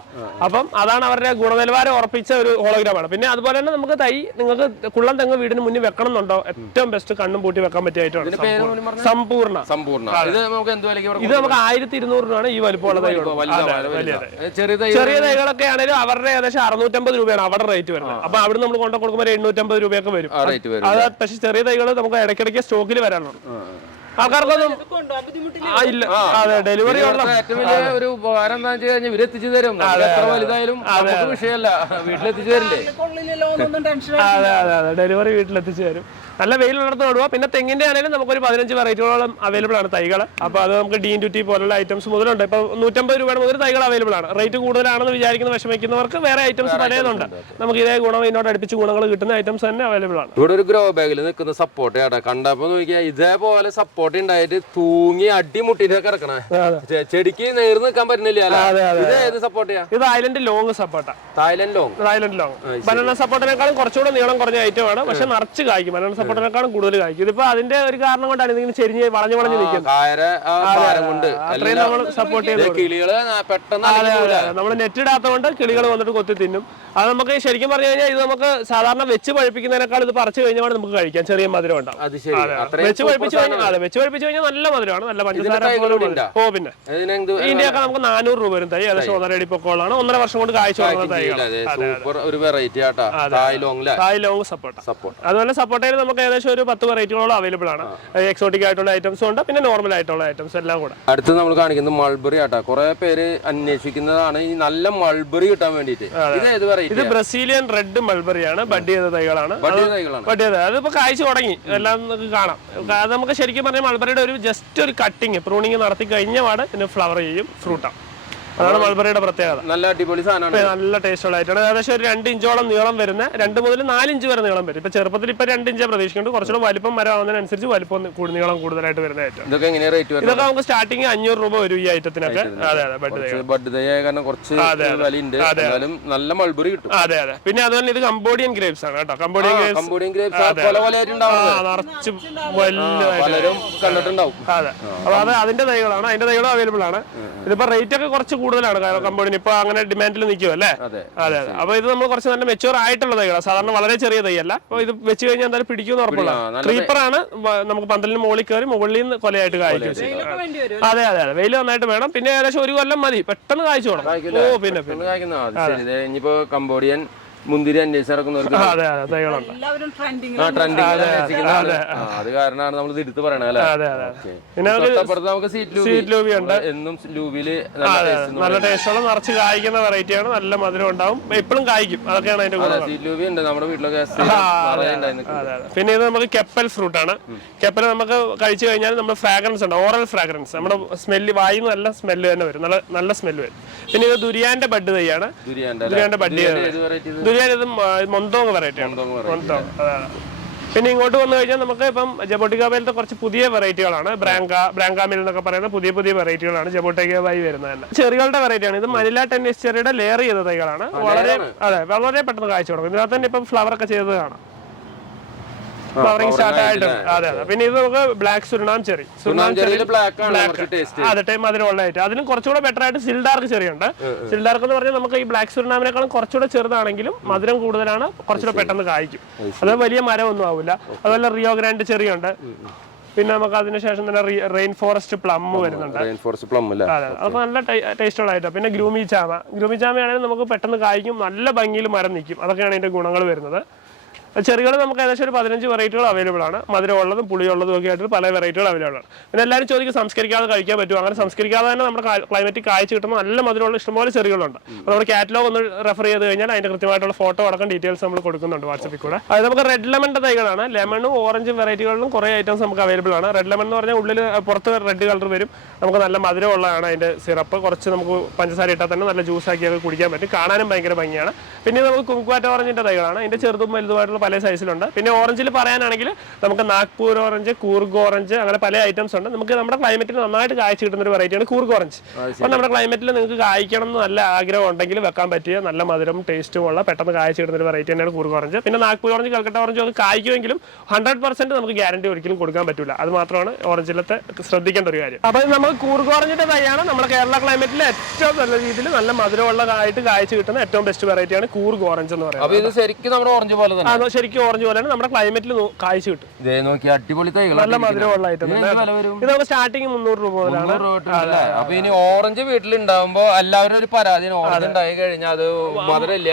അപ്പം അതാണ് അവരുടെ ഗുണനിലവാരം ഉറപ്പിച്ച ഒരു ഹോളോഗ്രാമാണ്. പിന്നെ അതുപോലെ തന്നെ നമുക്ക് തൈ നിങ്ങൾക്ക് കുള്ളൻ തെങ്ങ് വീടിന് മുന്നിൽ വെക്കണം എന്നുണ്ടോ, ഏറ്റവും ബെസ്റ്റ് കണ്ണും പൂട്ടി വെക്കാൻ പറ്റിയായിട്ടാണ് സമ്പൂർണ്ണ. ഇത് നമുക്ക് 1200 രൂപയാണ് ഈ വലുപ്പമുള്ള തൈകൾ. ചെറിയ തൈകളൊക്കെ ആണെങ്കിലും അവരുടെ ഏകദേശം 650 രൂപയാണ് അവിടെ റേറ്റ് വരുന്നത്. അപ്പൊ അവിടെ നമ്മൾ കൊണ്ടു കൊടുക്കുമ്പോൾ 850 രൂപയൊക്കെ വരും. അത് പക്ഷേ ചെറിയ തൈകൾ നമുക്ക് ഇടയ്ക്കിടയ്ക്ക് സ്റ്റോക്കിൽ വരാനുള്ളൂ. ആൾക്കാർക്കൊന്നും ഇല്ല. അതെ, ഡെലിവറി ഒരു ഉപകാരം എന്താ വെച്ച് കഴിഞ്ഞാൽ ഇവരെത്തിച്ചു തരും. എത്ര വലുതായാലും വിഷയമല്ല, വീട്ടിലെത്തിച്ചു തരില്ലേ. അതെ അതെ അതെ, ഡെലിവറി വീട്ടിലെത്തിച്ചു തരും. നല്ല വെയിലുള്ളിടത്ത് നടുക. പിന്നെ തെങ്ങിന്റെ ആണെങ്കിലും നമുക്കൊരു 15 വെറൈറ്റികളോളം അവൈലബിൾ ആണ് തൈകൾ. അപ്പോൾ അത് നമുക്ക് DNT പോലുള്ള ഐറ്റംസ് മുതലുണ്ട്. ഇപ്പോൾ 150 രൂപയുടെ മുതൽ തൈകൾ അവൈലബിൾ ആണ്. റേറ്റ് കൂടുതലാണെന്ന് വിചാരിക്കുന്ന വിഷമിക്കുന്നവർക്ക് വേറെ ഐറ്റംസ് പലതുണ്ട്. നമുക്ക് ഇതേ ഗുണം ഇതിനോട് അടുപ്പിച്ച് ഗുണങ്ങൾ കിട്ടുന്ന ഐറ്റംസ് തന്നെ അവൈലബിൾ ആണ്. ഇവിടെ ഒരു ഗ്രോ ബാഗിൽ നിൽക്കുന്ന സപ്പോർട്ട് ആടാ കണ്ടപ്പോൾ നോക്കിയാൽ ഇതേപോലെ സപ്പോർട്ട് ഉണ്ടായിട്ട് തൂങ്ങി അടിമുട്ടിട്ട് കിടക്കണേ. ചെടിക്ക് നേർന്ന് നിൽക്കാൻ പറ്റുന്നില്ല. ഇത് സപ്പോർട്ട് ചെയ്യാം. ഇത് ഐലൻഡ് ലോങ് സപ്പോർട്ടാ. തായ്ലൻഡ് ലോങ് ബനാന സപ്പോർട്ടിനേക്കാളും കുറച്ചുകൂടെ നീളം കുറഞ്ഞ ഐറ്റമാണ്. പക്ഷെ നിറച്ച് കായ്ക്കും. ബനാന സപ്പോർട്ടിനേക്കാളും കൂടുതൽ കായ്ക്കും. ഇതിപ്പോ അതിന്റെ ഒരു കാരണം കൊണ്ടാണ് ഇതിങ്ങനെ ചെരിഞ്ഞ് വളഞ്ഞു നിൽക്കുന്നത്. അത്രയും നമ്മൾ സപ്പോർട്ട് ചെയ്ത് നമ്മൾ നെറ്റ് ഇടാത്തതുകൊണ്ട് കിളികൾ വന്നിട്ട് കൊത്തി തിന്നും. അത് നമുക്ക് ശരിക്കും പറഞ്ഞു കഴിഞ്ഞാൽ ഇത് നമുക്ക് സാധാരണ വെച്ച് പഴിപ്പിക്കുന്നതിനേക്കാൾ ഇത് പറിച്ചു കഴിഞ്ഞാൽ നമുക്ക് കഴിക്കാം. ചെറിയ മധുരം ഉണ്ടാവും. വെച്ച് പഴിപ്പിച്ചു കഴിഞ്ഞാൽ നല്ല മധുരമാണ്, നല്ല പഞ്ചസാര. ഓ പിന്നെ ഇതിന്റെയൊക്കെ നമുക്ക് 400 രൂപ വരും തൈ. ഏകദേശം 1.5 അടി പൊക്കമുള്ളതാണ്. 1.5 വർഷം കൊണ്ട് കായ്ച്ചു തുടങ്ങുന്ന തൈകൾ. തായ് ലോങ് സപ്പോർട്ട്. അതുപോലെ സപ്പോർട്ടയിൽ നമുക്ക് ഏകദേശം ഒരു 10 വെറൈറ്റികളോളം അവൈലബിൾ ആണ്. എക്സോട്ടിക് ആയിട്ടുള്ള ഐറ്റംസും ഉണ്ട്, പിന്നെ നോർമൽ ആയിട്ടുള്ള ഐറ്റംസ് എല്ലാം കൂടെ. അടുത്ത് നമ്മൾ കാണിക്കുന്നത് മൾബറി ആട്ടാ. കുറെ പേര് അന്വേഷിക്കുന്നതാണ് ഈ നല്ല മൾബറി കിട്ടാൻ വേണ്ടിട്ട്. ഇത് ബ്രസീലിയൻ റെഡ് മൾബറിയാണ്. ബഡ് ചെയ്ത തൈകളാണ്. ബഡ് ചെയ്ത അതിപ്പോ കായ്ച്ചു തുടങ്ങി. എല്ലാം കാണാം. അത് നമുക്ക് ശരിക്കും പറഞ്ഞാൽ മൾബറിയുടെ ഒരു ജസ്റ്റ് ഒരു കട്ടിങ് പ്രൂണിങ് നടത്തി കഴിഞ്ഞ പാട് പിന്നെ ഫ്ലവർ ചെയ്യും, ഫ്രൂട്ടാണ്. അതാണ് മൾബറിയുടെ പ്രത്യേകത. നല്ല അടിപൊളി സാധനമാണ്. നല്ല ടേസ്റ്റുള്ള ആയിട്ടാണ്. ഏകദേശം ഒരു 2 ഇഞ്ചോളം നീളം വരുന്ന 2 മുതൽ 4 ഇഞ്ച് വരെ നീളം വരും. ഇപ്പൊ ചെറുപ്പത്തിൽ ഇപ്പൊ 2 ഇഞ്ച് പ്രതീക്ഷിക്കുന്നുണ്ട്. കുറച്ചുകൂടെ വലിപ്പം മരമാവുന്നതിനനുസരിച്ച് വലിപ്പം നീളം കൂടുതലായിട്ട് വരുന്ന ഐറ്റം. ഇതൊക്കെ നമുക്ക് സ്റ്റാർട്ടിങ് 500 രൂപ വരും ഈ ഐറ്റത്തിനൊക്കെ. അതെ അതെ, നല്ല മൾബറി കിട്ടും. അതെ അതെ. പിന്നെ അതുപോലെ ഇത് കംബോഡിയൻ ഗ്രേപ്സ് ആണ് കേട്ടോ. കംബോഡിയൻ നിറച്ച് കണ്ടിട്ടുണ്ടാവും. അതെ, അപ്പൊ അത് അതിന്റെ തൈകളാണ്. അതിന്റെ തൈകളും അവൈലബിൾ ആണ്. ഇതിപ്പോ റേറ്റ് ഒക്കെ കുറച്ച് കൂടുതലാണ്. കമ്പോഡിന് ഇപ്പൊ അങ്ങനെ ഡിമാൻഡിൽ നിൽക്കും അല്ലേ. അതെ അതെ. അപ്പൊ ഇത് നമ്മൾ കുറച്ച് നല്ല മെച്ചൂർ ആയിട്ടുള്ള തൈകളാണ്. സാധാരണ വളരെ ചെറിയ തൈയല്ല. അപ്പൊ ഇത് വെച്ച് കഴിഞ്ഞാൽ എന്തായാലും പിടിക്കുമെന്ന് ഉറപ്പുള്ള ക്രീപ്പറാണ്. നമുക്ക് പന്തലിന് മുകളിൽ കയറി മുകളിൽ നിന്ന് കൊലയായിട്ട് കായ്ക്കും. അതെ അതെ അതെ, വെയിൽ നന്നായിട്ട് വേണം. പിന്നെ ഏകദേശം 1 കൊല്ലം മതി, പെട്ടെന്ന് കായ്ച്ചു വേണം. ഓ പിന്നെ ഇനിയിപ്പോ കംബോഡിയൻ മുന്തിരി അന്വേഷിച്ച് നടക്കുന്നവർക്ക് അതെ അതെ തൈകളുണ്ട്. എല്ലാവരും ട്രെൻഡിങ് അത് കാരണമാണ് നമ്മൾ ഇത് എടുത്ത് പറയണത് അല്ലേ? അതെ അതെ. പിന്നെ നമുക്ക് സ്വീറ്റ് ലൂബി ഉണ്ട്. എന്നും ലൂബില് നല്ല ടേസ്റ്റുള്ള നിറച്ച് കായ്ക്കുന്ന വെറൈറ്റിയാണ്. നല്ല മധുരം ഉണ്ടാവും, എപ്പോഴും കായ്ക്കും. അതൊക്കെയാണ് അതിന്റെ ഗുണം. സ്വീറ്റ് ലൂബി ഉണ്ട് നമ്മുടെ വീട്ടിലൊക്കെ. പിന്നെ ഇത് നമുക്ക് കെപ്പൽ ഫ്രൂട്ട് ആണ്. കെപ്പൽ നമുക്ക് കഴിച്ചു കഴിഞ്ഞാൽ നമ്മുടെ ഫ്രാഗ്രൻസ് ഉണ്ട്, ഓറൽ ഫ്രാഗ്രൻസ്. നമ്മുടെ സ്മെല്ല് വായി നല്ല സ്മെല്ല് തന്നെ വരും, നല്ല സ്മെല്ല് വരും. പിന്നെ ഇത് ദുരിയാന്റെ ബഡ് തൈയാണ്. ദുരിയാന്റെ ബഡ് ദുരിയാൻ ഇത് മൊന്തോങ് വെറൈറ്റിയാണ്. മൊന്തോങ് അതാണ്. പിന്നെ ഇങ്ങോട്ട് വന്നു കഴിഞ്ഞാൽ നമുക്ക് ഇപ്പം ജബോട്ടിക്കാബയിലത്തെ കുറച്ച് പുതിയ വെറൈറ്റികളാണ്. ബ്രാങ്കാമിൽ എന്നൊക്കെ പറയുന്ന പുതിയ വെറൈറ്റികളാണ് ജബോട്ടിക്കാബായി വരുന്നത് തന്നെ. ചെറികളുടെ വെറൈറ്റിയാണ്. ഇത് മനില ടെന്നീസ് ചെറിയുടെ ലെയർ ചെയ്ത തൈകളാണ്. വളരെ പെട്ടെന്ന് കാഴ്ച കൊടുക്കും. ഇതിനകത്ത് തന്നെ ഇപ്പം ഫ്ലവർ ഒക്കെ ചെയ്തത് കാണാം, ഫ്ലവറിംഗ് സ്റ്റാർട്ട് ആയിട്ടുണ്ട്. അതെ. പിന്നെ ഇത് നമുക്ക് ബ്ലാക്ക് സുരിനാം ചെറി. അതെ, മധുരമുള്ള ഐറ്റം. അതിനും കുറച്ചുകൂടെ ബെറ്റർ ആയിട്ട് സിൽഡാർക്ക് ചെറി ഉണ്ട്. സിൽഡാർക്ക് എന്ന് പറഞ്ഞാൽ നമുക്ക് ഈ ബ്ലാക്ക് സുരിനാമിനേക്കാളും കുറച്ചുകൂടെ ചെറുതാണെങ്കിലും മധുരം കൂടുതലാണ്, കുറച്ചുകൂടെ പെട്ടെന്ന് കായ്ക്കും. അത് വലിയ മരമൊന്നും ആവില്ല. അതുപോലെ റിയോ ഗ്രാൻഡ് ചെറി ഉണ്ട്. പിന്നെ നമുക്ക് അതിനുശേഷം തന്നെ റെയിൻ ഫോറസ്റ്റ് പ്ലം വരുന്നുണ്ട്. അതെ, അതൊക്കെ നല്ല ടേസ്റ്റുള്ള ഐറ്റം. പിന്നെ ഗ്രൂമി ചാമയാണെങ്കിൽ നമുക്ക് പെട്ടെന്ന് കായ്ക്കും, നല്ല ഭംഗിയിൽ മരം നിൽക്കും. അതൊക്കെയാണ് അതിന്റെ ഗുണങ്ങൾ വരുന്നത്. ചെറികൾ നമുക്ക് ഏകദേശം ഒരു 15 വെറൈറ്റികൾ അവൈലബിൾ ആണ്. മധുരമുള്ളതും പുളിയുള്ളതും ഒക്കെ ആയിട്ട് പല വെറൈറ്റികൾ അവൈലബിൾ ആണ്. പിന്നെ എല്ലാവരും ചോദിക്കും സംസ്കരിക്കാതെ കഴിക്കാൻ പറ്റും. അങ്ങനെ സംസ്കരിക്കാതെ തന്നെ നമ്മുടെ ക്ലൈമറ്റിൽ കായ്ച്ച് കിട്ടുന്ന നല്ല മധുരമുള്ള ഇഷ്ടംപോലെ ചെറികളുണ്ട്. അപ്പോൾ നമ്മുടെ കാറ്റലോഗ് ഒന്ന് റെഫർ ചെയ്ത് കഴിഞ്ഞാൽ അതിന്റെ കൃത്യമായിട്ടുള്ള ഫോട്ടോ അടക്കം ഡീറ്റെയിൽസ് നമ്മൾ കൊടുക്കുന്നുണ്ട് വാട്സപ്പിൽ കൂടെ. അത് നമുക്ക് റെഡ് ലെമണിന്റെ തൈകളാണ്. ലെമണും ഓറഞ്ചും വെറൈറ്റികളിലും കുറേ ഐറ്റംസ് നമുക്ക് അവൈലബിൾ ആണ്. റെഡ് ലെമൺ എന്ന് പറഞ്ഞാൽ ഉള്ളിൽ പുറത്ത് റെഡ് കളർ വരും. നമുക്ക് നല്ല മധുരമുള്ളതാണ് അതിന്റെ സിറപ്പ്. കുറച്ച് നമുക്ക് പഞ്ചസാര ഇട്ടാൽ തന്നെ നല്ല ജ്യൂസ് ആക്കിയൊക്കെ കുടിക്കാൻ പറ്റും. കാണാനും ഭയങ്കര ഭംഗിയാണ്. പിന്നെ നമുക്ക് കുങ്ക്വാറ്റ ഓറഞ്ചിന്റെ തൈകളാണ്. ഇതിന്റെ ചെറുതും വലുതുമായിട്ടുള്ള പല സൈസിലുണ്ട്. പിന്നെ ഓറഞ്ചിൽ പറയാനാണെങ്കിൽ നമുക്ക് നാഗ്പൂർ ഓറഞ്ച്, കൂർഗ് ഓറഞ്ച്, അങ്ങനെ പല ഐറ്റംസ് ഉണ്ട്. നമുക്ക് നമ്മുടെ ക്ലൈമറ്റിൽ നന്നായിട്ട് കായ്ച്ചു കിട്ടുന്ന ഒരു വെറൈറ്റിയാണ് കൂർഗ് ഓറഞ്ച്. അപ്പോൾ നമ്മുടെ ക്ലൈമറ്റിൽ നിങ്ങൾക്ക് കായ്ക്കണം എന്ന് നല്ല ആഗ്രഹം ഉണ്ടെങ്കിൽ വെക്കാൻ പറ്റിയ നല്ല മധുരം ടേസ്റ്റും ഉള്ള പെട്ടെന്ന് കായ്ച്ചു കിട്ടുന്ന ഒരു വെറൈറ്റി തന്നെയാണ് കൂർഗ് ഓറഞ്ച്. പിന്നെ നാഗ്പൂർ ഓറഞ്ച്, കൽക്കട്ട ഓറഞ്ച് ഒക്കെ കായ്ക്കുമെങ്കിലും 100% നമുക്ക് ഗ്യാരണ്ടി ഒരിക്കലും കൊടുക്കാൻ പറ്റില്ല. അത് മാത്രമാണ് ഓറഞ്ചിലത്തെ ശ്രദ്ധിക്കേണ്ട ഒരു കാര്യം. അപ്പോൾ നമുക്ക് കൂർഗ് ഓറഞ്ചിന്റെ തൈയാണ് നമ്മുടെ കേരള ക്ലൈമറ്റിൽ ഏറ്റവും നല്ല രീതിയിൽ നല്ല മധുരമുള്ളതായിട്ട് കായ്ച്ചു കിട്ടുന്ന ഏറ്റവും ബെസ്റ്റ് വെറൈറ്റിയാണ് കൂർഗ് ഓറഞ്ച് എന്ന് പറയുന്നത്. ശരിക്കും നമ്മുടെ ഓറഞ്ച് പോലെ തന്നെ, ശരിക്കും ഓറഞ്ച് പോലെ നമ്മുടെ ക്ലൈമറ്റിൽ കായ്ച്ചു കിട്ടും. അടിപൊളി തൈകൾ, നല്ല മധുരമുള്ള ഐറ്റം. ഇത് നമുക്ക് സ്റ്റാർട്ടിങ് 300 രൂപ മുതലാണ്. അപ്പൊ ഇനി ഓറഞ്ച് വീട്ടിലുണ്ടാവുമ്പോ എല്ലാവരും ഒരു പരാതി, ഓറഞ്ച് ഉണ്ടായി കഴിഞ്ഞാൽ അത് മധുരമില്ല,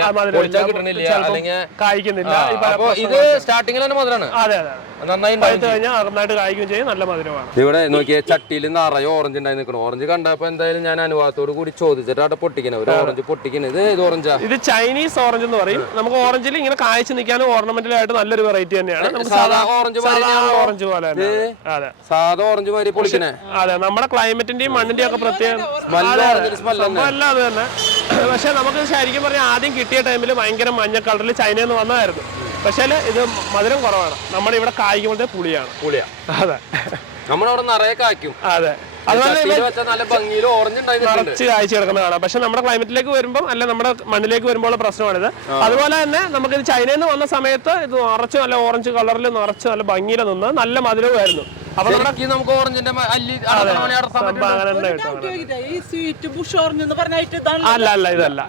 കിട്ടണില്ല, അല്ലെങ്കിൽ കായ്ക്കുന്നില്ല. അപ്പൊ ഇത് സ്റ്റാർട്ടിങ്ങിൽ തന്നെ മധുരമാണ്. അതെ അതെ, നന്നായി കഴിഞ്ഞാൽ നന്നായിട്ട് കായ്ക്കുകയും ചെയ്യും, നല്ല മധുരമാണ്. ഇവിടെ നോക്കിയ ചട്ടിയിൽ നിറയെ ഓറഞ്ച് ഉണ്ടായി നിൽക്കണം. ഓറഞ്ച് കണ്ടപ്പോ എന്തായാലും ഞാൻ അനുവാദത്തോട് കൂടി ചോദിച്ചിട്ട് അവിടെ പൊട്ടിക്കണം. ഒരു ഓറഞ്ച് പൊട്ടിക്കുന്നത്. ഇത് ഓറഞ്ചാ, ഇത് ചൈനീസ് ഓറഞ്ച് എന്ന് പറയും. നമുക്ക് ഓറഞ്ചിൽ ഇങ്ങനെ കായ്ച്ചു നിൽക്കാനും ഓർണമെന്റലായിട്ട് നല്ലൊരു വെറൈറ്റി തന്നെയാണ്. സാധാ ഓറഞ്ച് ഓറഞ്ച് പോലെ അതെ, സാധാ ഓറഞ്ച് മാതിരി പൊളിക്കണേ. അതെ, നമ്മുടെ ക്ലൈമറ്റിന്റെയും മണ്ണിന്റെയും ഒക്കെ പ്രത്യേകം അല്ല അത് തന്നെ. പക്ഷെ നമുക്ക് ശരിക്കും പറഞ്ഞാൽ ആദ്യം കിട്ടിയ ടൈമിൽ ഭയങ്കര മഞ്ഞ കളറിൽ ചൈനയിൽ നിന്ന് വന്നതായിരുന്നു. പക്ഷേ ഇത് മധുരം കുറവാണ്. നമ്മുടെ ഇവിടെ കായ്ക്കുമ്പോഴത്തെ പുളിയാണ്. അതെ, നമ്മളവിടെ നിറയെ കായ്ക്കും. അതെ, നല്ല ഭംഗിയിൽ ഓറഞ്ച് നിറച്ച് കായ്ച്ചു കിടക്കുന്ന കാണാം. പക്ഷെ നമ്മുടെ ക്ലൈമറ്റിലേക്ക് വരുമ്പോൾ അല്ല നമ്മുടെ മണ്ണിലേക്ക് വരുമ്പോൾ പ്രശ്നമാണിത്. അതുപോലെ തന്നെ നമുക്ക് ഇത് ചൈനയിൽ നിന്ന് വന്ന സമയത്ത് ഇത് നിറച്ച് നല്ല ഓറഞ്ച് കളറിൽ നിറച്ച് നല്ല ഭംഗിയിൽ നിന്ന് നല്ല മധുരവുമായിരുന്നു. അപ്പൊ നമുക്ക് ഓറഞ്ചിന്റെ അല്ല ഇതല്ല,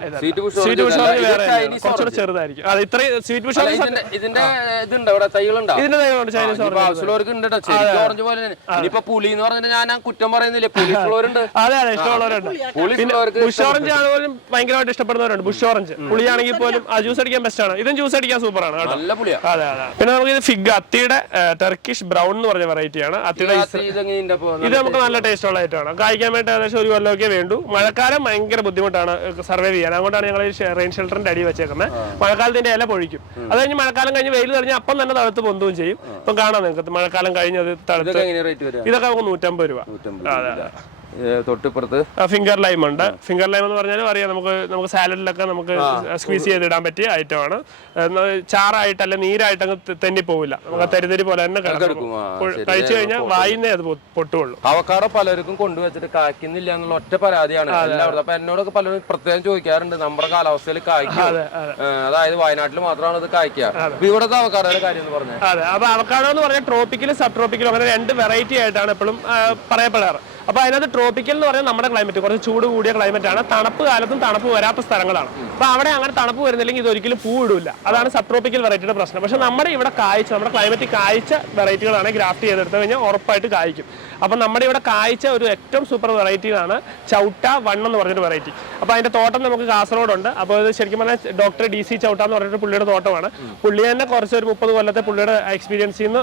കുറച്ചുകൂടെ ചെറുതായിരിക്കും. അത് ഇത്രയും സ്വീറ്റ് ബുഷ് ഇതിന്റെ തൈകളുണ്ട് ചൈനീസ് ഓറഞ്ച് പോലെ. ഇനിയിപ്പോ പുളി എന്ന് പറഞ്ഞിട്ട് ഞാൻ കുറ്റം പറയുന്നില്ല, പുളിയുള്ളവരുണ്ട്. അതെ അതെ, ഇഷ്ടമുള്ളവരുണ്ട്. ബുഷ് ഓറഞ്ച് ആണെങ്കിലും ഭയങ്കരമായിട്ട് ഇഷ്ടപ്പെടുന്നവരുണ്ട്. ബുഷ് ഓറഞ്ച് പുളിയാണെങ്കിൽ പോലും ആ ജ്യൂസ് അടിക്കാൻ ബെസ്റ്റ് ആണ്. ഇതും ജ്യൂസ് അടിക്കാൻ സൂപ്പറാണ്. നല്ല പുളിയാ. അതെ അതെ. പിന്നെ നമുക്ക് ഇത് ഫിഗ് അത്തിയുടെ ടർക്കിഷ് ബ്രൗൺ എന്ന് പറഞ്ഞ വെറൈറ്റിയാണ്. ഇത് നമുക്ക് നല്ല ടേസ്റ്റ് ഉള്ള ഐറ്റമാണ്. കായ്ക്കാൻ വേണ്ടി ഏകദേശം 1 കൊല്ലമൊക്കെ വേണ്ടു. മഴക്കാലം ഭയങ്കര ബുദ്ധിമുട്ടാണ് സർവൈവ് ചെയ്യാൻ. അതുകൊണ്ടാണ് ഞങ്ങൾ റെയിൻ ഷെൽട്ടറിന്റെ അടി വെച്ചേക്കുന്നത്. മഴക്കാലത്തിന്റെ ഇല പൊഴിക്കും. അത് കഴിഞ്ഞ് മഴക്കാലം കഴിഞ്ഞ് വെയിൽ തെളിഞ്ഞാൽ അപ്പം തന്നെ തളുത്ത് പൊന്തുകയും ചെയ്യും. ഇപ്പം കാണാം നിങ്ങൾക്ക് മഴക്കാലം കഴിഞ്ഞത് തളുത്ത്. ഇതൊക്കെ നമുക്ക് 150 രൂപ. അതെ അതെ. തൊട്ടിപ്പുറത്ത് ഫിംഗർ ലൈം ഉണ്ട്. ഫിംഗർ ലൈം എന്ന് പറഞ്ഞാൽ അറിയാം, നമുക്ക് സാലഡിലൊക്കെ നമുക്ക് സ്ക്വീസ് ചെയ്തിടാൻ പറ്റിയ ഐറ്റമാണ്. ചാറായിട്ട് അല്ല നീരായിട്ട് തെന്നിപ്പോവില്ല. നമുക്ക് തരിതരി പോലെ തന്നെ കിടക്കും. കഴിച്ചു കഴിഞ്ഞാൽ വായിന്നേ അത് പൊട്ടുള്ളൂ. അവക്കാടോ പലർക്കും കൊണ്ടുവച്ചിട്ട് കായ്ക്കുന്നില്ല എന്നുള്ള ഒറ്റ പരാതിയാണ് എല്ലാവരും. അപ്പൊ എന്നോടൊക്കെ പലരും പ്രത്യേകം ചോദിക്കാറുണ്ട് നമ്മുടെ കാലാവസ്ഥയിൽ കായ്ക്കും, അതായത് വയനാട്ടിൽ മാത്രമാണ് ഇത് കായ്ക്കുക. അപ്പൊ ഇവിടുത്തെ അവക്കാടോയുടെ കാര്യം എന്ന് പറഞ്ഞത്. അതെ, അപ്പൊ അവക്കാടോ എന്ന് പറഞ്ഞാൽ ട്രോപ്പിക്കലും സബ് ട്രോപ്പിക്കലും അങ്ങനെ 2 വെറൈറ്റി ആയിട്ടാണ് എപ്പോഴും പറയപ്പെടാറ്. അപ്പൊ അതിനകത്ത് ട്രോപ്പിക്കൽ എന്ന് പറഞ്ഞാൽ നമ്മുടെ ക്ലൈമറ്റ് കുറച്ച് ചൂട് കൂടിയ ക്ലൈമറ്റ് ആണ്. തണുപ്പ് കാലത്തും തണുപ്പ് വരാത്ത സ്ഥലങ്ങളാണ്. അപ്പോൾ അവിടെ അങ്ങനെ തണുപ്പ് വരുന്നില്ലെങ്കിൽ ഇത് ഒരിക്കലും പൂ ഇടില്ല. അതാണ് സബ് ട്രോപ്പിക്കൽ വെറൈറ്റിയുടെ പ്രശ്നം. പക്ഷേ നമ്മുടെ ഇവിടെ കായ്ച്ച, നമ്മുടെ ക്ലൈമറ്റ് കായ്ച്ച വെറൈറ്റികളാണ് ഗ്രാഫ്റ്റ് ചെയ്തെടുത്ത് കഴിഞ്ഞാൽ ഉറപ്പായിട്ട് കായ്ക്കും. അപ്പം നമ്മുടെ ഇവിടെ കായ്ച്ച ഒരു ഏറ്റവും സൂപ്പർ വെറൈറ്റിയാണ് ചൗട്ട 1 എന്ന് പറഞ്ഞൊരു വെറൈറ്റി. അപ്പോൾ അതിൻ്റെ തോട്ടം നമുക്ക് കാസർഗോഡുണ്ട്. അപ്പോൾ ഇത് ശരിക്കും പറഞ്ഞാൽ ഡോക്ടർ DC ചൗട്ട എന്ന് പറഞ്ഞിട്ട് പുള്ളിയുടെ തോട്ടമാണ്. പുള്ളി തന്നെ കുറച്ച് ഒരു 30 കൊല്ലത്തെ പുള്ളിയുടെ എക്സ്പീരിയൻസിൽ നിന്ന്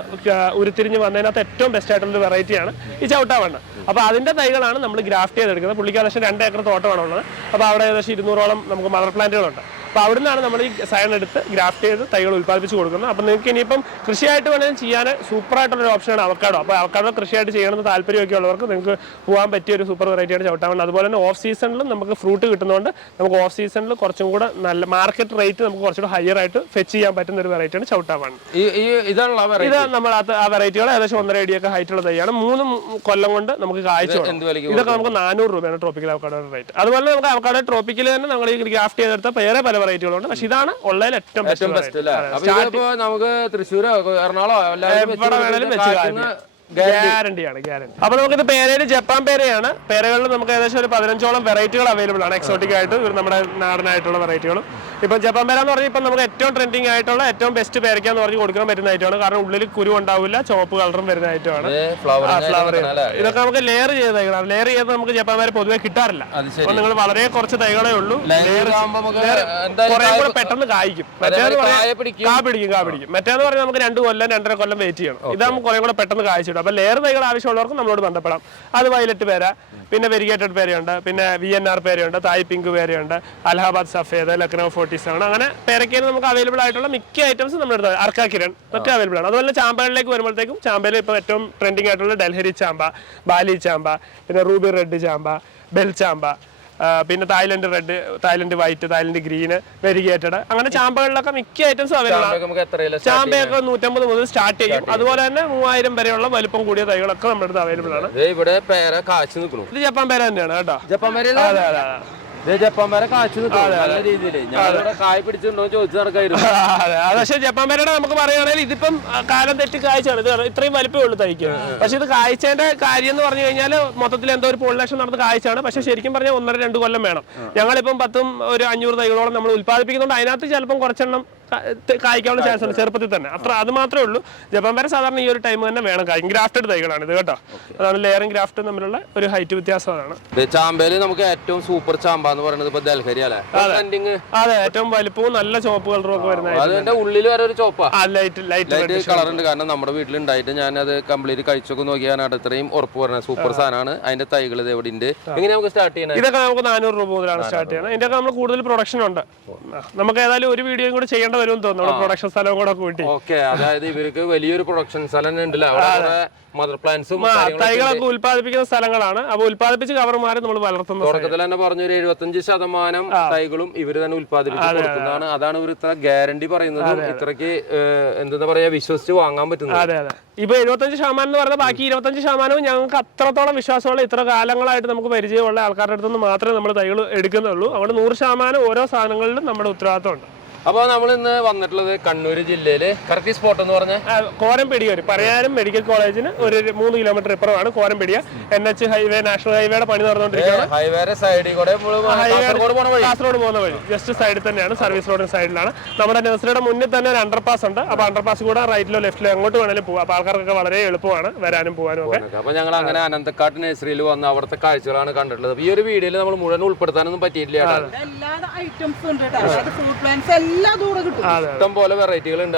ഉരുത്തിരിഞ്ഞ് വന്നതിനകത്ത് ഏറ്റവും ബെസ്റ്റ് ആയിട്ടുള്ള വെറൈറ്റിയാണ് ഈ ചൗട്ട 1. അപ്പോൾ അതിൻ്റെ തൈകളാണ് നമ്മൾ ഗ്രാഫ്റ്റ് ചെയ്തെടുക്കുന്നത്. പുള്ളിക്ക് ഏകദേശം 2 ഏക്കർ തോട്ടമാണ് ഉള്ളത്. അപ്പോൾ അവിടെ ഏകദേശം 200ഓളം നമുക്ക് മദർ പ്ലാന്റുകളുണ്ട്. അപ്പോൾ അവിടെ നിന്നാണ് നമ്മൾ ഈ സൈൻ എടുത്ത് ഗ്രാഫ്റ്റ് ചെയ്ത് തൈകൾ ഉൽപ്പാദിപ്പിച്ച് കൊടുക്കുന്നത്. അപ്പോൾ നിങ്ങൾക്ക് ഇനിയിപ്പം കൃഷിയായിട്ട് വേണമെങ്കിൽ ചെയ്യാൻ സൂപ്പറായിട്ടുള്ളൊരു ഓപ്ഷനാണ് അവക്കാഡോ. അപ്പോൾ അവക്കാഡോ കൃഷിയായിട്ട് ചെയ്യണമെന്ന് താല്പര്യമൊക്കെ ഉള്ളവർക്ക് നിങ്ങൾക്ക് പോകാൻ പറ്റിയ ഒരു സൂപ്പർ വെറൈറ്റിയാണ് ചൗട്ട 1. അതുപോലെ തന്നെ ഓഫ് സീസണിലും നമുക്ക് ഫ്രൂട്ട് കിട്ടുന്നതുകൊണ്ട് നമുക്ക് ഓഫ് സീസണിൽ കുറച്ചും കൂടെ നല്ല മാർക്കറ്റ് റേറ്റ് നമുക്ക് കുറച്ചുകൂടെ ഹയർ ആയിട്ട് ഫെച്ച് ചെയ്യാൻ പറ്റുന്ന ഒരു വെറൈറ്റിയാണ് ചൗട്ട 1. ഇത് നമ്മൾ ആ വെറൈറ്റികൾ ഏകദേശം 1.5 അടിയൊക്കെ ഹൈറ്റുള്ള തൈയാണ്. 3 കൊല്ലം കൊണ്ട് നമുക്ക് കായ്ച്ചു. ഇതൊക്കെ നമുക്ക് 400 രൂപയാണ് ട്രോപ്പിക്കൽ അവക്കാഡോ റേറ്റ്. അതുപോലെ നമുക്ക് അവക്കാഡോ ട്രോപ്പിക്കൽ തന്നെ നമ്മൾ ഈ ഗ്രാഫ്റ്റ് ചെയ്തെടുത്ത വേറെ പല വെറൈറ്റികളുണ്ട്. പക്ഷെ ഇതാണ് ഉള്ളതിൽ ഏറ്റവും ബെസ്റ്റ്. നമുക്ക് തൃശ്ശൂരോ എറണാകുളം ഗ്യാരണ്ടിയാണ്. അപ്പൊ നമുക്കിത് പേരയിൽ ജപ്പാൻ പേരയാണ്. പേരകളിൽ നമുക്ക് ഏകദേശം ഒരു 15ഓളം വെറൈറ്റികൾ അവൈലബിൾ ആണ് എക്സോട്ടിക് ആയിട്ട് നമ്മുടെ നാടനായിട്ടുള്ള വെറൈറ്റികളും. ഇപ്പം ജപ്പാൻ പേര എന്ന് പറഞ്ഞാൽ ഇപ്പം നമുക്ക് ഏറ്റവും ട്രെൻഡിങ് ആയിട്ടുള്ള ഏറ്റവും ബെസ്റ്റ് പേരയ്ക്കാന്ന് പറഞ്ഞ് കൊടുക്കാൻ പറ്റുന്ന ഐറ്റമാണ്. കാരണം ഉള്ളിൽ കുരു ഉണ്ടാവില്ല, ചുവപ്പ് കളറും വരുന്ന ഐറ്റമാണ്. ഫ്ലവർ ഇതൊക്കെ നമുക്ക് ലെയർ ചെയ്ത തൈകളാണ്. ലെയർ ചെയ്ത് നമുക്ക് ജപ്പാൻ പേര പൊതുവെ കിട്ടാറില്ല. അപ്പോൾ നിങ്ങൾ വളരെ കുറച്ച് തൈകളേ ഉള്ളൂ. കുറെ കൂടെ പെട്ടെന്ന് കായ്ക്കും. മറ്റേന്ന് പറഞ്ഞാൽ കാ പിടിക്കും. മറ്റേന്ന് പറഞ്ഞാൽ നമുക്ക് 2 കൊല്ലം 2.5 കൊല്ലം വെയിറ്റ് ചെയ്യണം. ഇതാകുമ്പോൾ കുറെ കൂടെ പെട്ടെന്ന് കായ്ച്ചിടും. അപ്പോൾ ലെയർ തൈകൾ ആവശ്യമുള്ളവർക്ക് നമ്മളോട് ബന്ധപ്പെടാം. അത് വയലറ്റ് പേര, പിന്നെ വെരിഗേറ്റഡ് പേരയുണ്ട്, പിന്നെ VNR പേരയുണ്ട്, തായ് പിങ്ക് പേരയുണ്ട്, അലഹാബാദ് സഫേദ്, ലക്നൗ 47 അങ്ങനെ പേരയ്ക്കയിൽ നമുക്ക് അവൈലബിൾ ആയിട്ടുള്ള മിക്ക ഐറ്റംസ് നമ്മുടെ അടുത്ത് അർക്കാക്കിരൺ ഒക്കെ അവൈലബിൾ ആണ്. അതുപോലെ ചാമ്പകളിലേക്ക് വരുമ്പോഴത്തേക്കും ചാമ്പയിൽ ഇപ്പോൾ ഏറ്റവും ട്രെൻഡിങ് ആയിട്ടുള്ള ഡൽഹരി ചാമ്പ, ബാലി ചാമ്പ, പിന്നെ റൂബി റെഡ് ചാമ്പ, ബെൽ ചാമ്പ, പിന്നെ Thailand red, Thailand white, Thailand green, variegated അങ്ങനെ ചാമ്പകളിലൊക്കെ മിക്ക ഐറ്റംസ് അവൈലബിൾ ആണ്. ചാമ്പയൊക്കെ 150 മുതൽ സ്റ്റാർട്ട് ചെയ്യും. അതുപോലെ തന്നെ 3000 വരെയുള്ള വലുപ്പം കൂടിയ തൈകളൊക്കെ നമ്മുടെ അടുത്ത് അവൈലബിൾ ആണ്. ഇവിടെ പേര കാച്ചു നിൽക്കുന്നു. ഇത് ജപ്പാൻ പേര തന്നെയാണ് കേട്ടോ. ജപ്പാൻ പേര ജപ്പാൻ പേര കാച്ചു നല്ല രീതിയിൽ ഞാനിവിടെ കായ പിടിച്ചിട്ടുണ്ടോ ചോദിച്ചു നടക്കായിരുന്നു. പക്ഷെ ജപ്പാൻ പേരയുടെ നമുക്ക് പറയുകയാണെങ്കിൽ ഇതിപ്പം കാലം തെറ്റി കായ്ച്ചാണ്. ഇത് ഇത്രയും വലിപ്പമേ ഉള്ളൂ തൈക്ക്. പക്ഷെ ഇത് കായ്ച്ചതിന്റെ കാര്യം എന്ന് പറഞ്ഞു കഴിഞ്ഞാൽ മൊത്തത്തിൽ എന്തോ ഒരു പോളിനേഷൻ നടന്ന് കായ്ച്ചാണ്. പക്ഷെ ശരിക്കും പറഞ്ഞാൽ 1.5-2 കൊല്ലം വേണം. ഞങ്ങളിപ്പം 500 തൈകളോളം നമ്മൾ ഉൽപ്പാദിപ്പിക്കുന്നുണ്ട്. അതിനകത്ത് ചിലപ്പം കുറച്ചെണ്ണം കായ്ക്കാനുള്ള ചാൻസ് ഉണ്ട് ചെറുപ്പത്തിൽ തന്നെ. അത് മാത്രമേ ഉള്ളൂ. ജപ്പാൻ പേര സാധാരണ ഈ ഒരു ടൈം തന്നെ വേണം കായ്ക്കും. ഗ്രാഫ്റ്റഡ് തൈകളാണ് ഇത് കേട്ടോ. അതാണ് ലെയറും ഗ്രാഫ്റ്റും തമ്മിലുള്ള ഒരു ഹൈറ്റ് വ്യത്യാസമാണ്. ചാമ്പയില് നമുക്ക് ഏറ്റവും സൂപ്പർ ചാമ്പ എന്ന് പറയുന്നത് ഇപ്പൊ ദൽഹരി അല്ലേ? അതെ, ഏറ്റവും വലിപ്പവും നല്ല ചുവപ്പ് കളറും ഒക്കെ വരുന്നത്. അതിന്റെ ഉള്ളിൽ വരെ ഒരു ചോപ്പാ ലൈറ്റ് കളർ ഉണ്ട്. കാരണം നമ്മുടെ വീട്ടിലുണ്ടായിട്ട് ഞാൻ അത് കംപ്ലീറ്റ് കഴിച്ചൊക്കെ നോക്കിയാണ് ഇത്രയും ഉറപ്പ് പറഞ്ഞത്. സൂപ്പർ സാധനമാണ്. അതിന്റെ തൈകൾ ഇത് എവിടെ ഉണ്ട്? എങ്ങനെ നമുക്ക് സ്റ്റാർട്ട് ചെയ്യണം? ഇതൊക്കെ നമുക്ക് 400 രൂപ മുതലാണ് സ്റ്റാർട്ട് ചെയ്യുന്നത്. ഇതിന്റെ നമ്മൾ കൂടുതൽ പ്രൊഡക്ഷൻ ഉണ്ട്. നമുക്ക് ഏതായാലും ഒരു വീഡിയോയും കൂടെ ചെയ്യേണ്ട വരും തോന്നുന്നു. പ്രൊഡക്ഷൻ സ്ഥലവും കൂടെ കൂട്ടി. ഓക്കെ, അതായത് ഇവർക്ക് വലിയൊരു പ്രൊഡക്ഷൻ സ്ഥലം ഉണ്ടല്ലോ. മദർ പ്ലാന്റ്സും തൈകളൊക്കെ ഉൽപ്പാദിപ്പിക്കുന്ന സ്ഥലങ്ങളാണ്. അപ്പൊ ഉൽപ്പാദിപ്പിച്ച് കവർമാരെ നമ്മൾ വളർത്തുന്നത്. തുടക്കത്തിൽ തന്നെ പറഞ്ഞു ഒരു 75% തൈകളും ഇവര് തന്നെ ഉൽപ്പാദിപ്പിച്ച് കൊടുക്കുന്നതാണ്. അതാണ് ഇവർ ഇത്ര ഗ്യാരണ്ടി പറയുന്നത്. ഇത്രക്ക് എന്താ പറയാ വിശ്വസിച്ച് വാങ്ങാൻ പറ്റുന്നത്. അതെ അതെ. ഇപ്പൊ 75% എന്ന് പറഞ്ഞാൽ ബാക്കി 25% ഞങ്ങൾക്ക് അത്രത്തോളം വിശ്വാസമുള്ള ഇത്ര കാലങ്ങളായിട്ട് നമുക്ക് പരിചയമുള്ള ആൾക്കാരുടെ അടുത്ത് നിന്ന് മാത്രമേ നമ്മൾ തൈകൾ എടുക്കുന്നുള്ളൂ. അവിടെ 100% ഓരോ സാധനങ്ങളിലും നമ്മുടെ ഉത്തരവാദിത്തമുണ്ട്. അപ്പോൾ നമ്മൾ ഇന്ന് വന്നിട്ടുള്ളത് കണ്ണൂർ ജില്ലയില് കറക്റ്റ് സ്പോട്ട് എന്ന് പറഞ്ഞാൽ കോരംപെടിയ വരും. പറയാനും മെഡിക്കൽ കോളേജിന് ഒരു 3 കിലോമീറ്റർ ഇപ്പുറമാണ് കോരംപെടിയ. NH ഹൈവേ, നാഷണൽ ഹൈവേയുടെ പണി നടന്നുകൊണ്ടിരിക്കുകയാണ്. ഹൈവേയുടെ സൈഡിൽ കൂടെ കാസർഗോഡ് പോകുന്ന വഴി ജസ്റ്റ് സൈഡിൽ തന്നെയാണ്. സർവീസ് റോഡിന് സൈഡിലാണ്. നമ്മുടെ നഴ്സറിയുടെ മുന്നിൽ തന്നെ ഒരു അണ്ടർപാസ് ഉണ്ട്. അപ്പോൾ അണ്ടർപാസ് കൂടെ റൈറ്റിലോ ലെഫ്റ്റിലോ എങ്ങോട്ട് വേണമെങ്കിലും പോകാം. അപ്പോൾ ആൾക്കാർക്കൊക്കെ വളരെ എളുപ്പമാണ് വരാനും പോകാനും ഒക്കെ. അപ്പോൾ ഞങ്ങൾ അങ്ങനെ അനന്തക്കാട്ട് നഴ്സറിയിൽ വന്ന് അവിടുത്തെ കാഴ്ചകളാണ് കണ്ടിട്ടുള്ളത്. ഈ ഒരു വീഡിയോയിൽ നമ്മൾ മുഴുവൻ ഉൾപ്പെടുത്താനൊന്നും പറ്റിയിട്ടില്ല. ഇഷ്ടം പോലെ വെറൈറ്റികൾ ഉണ്ട്.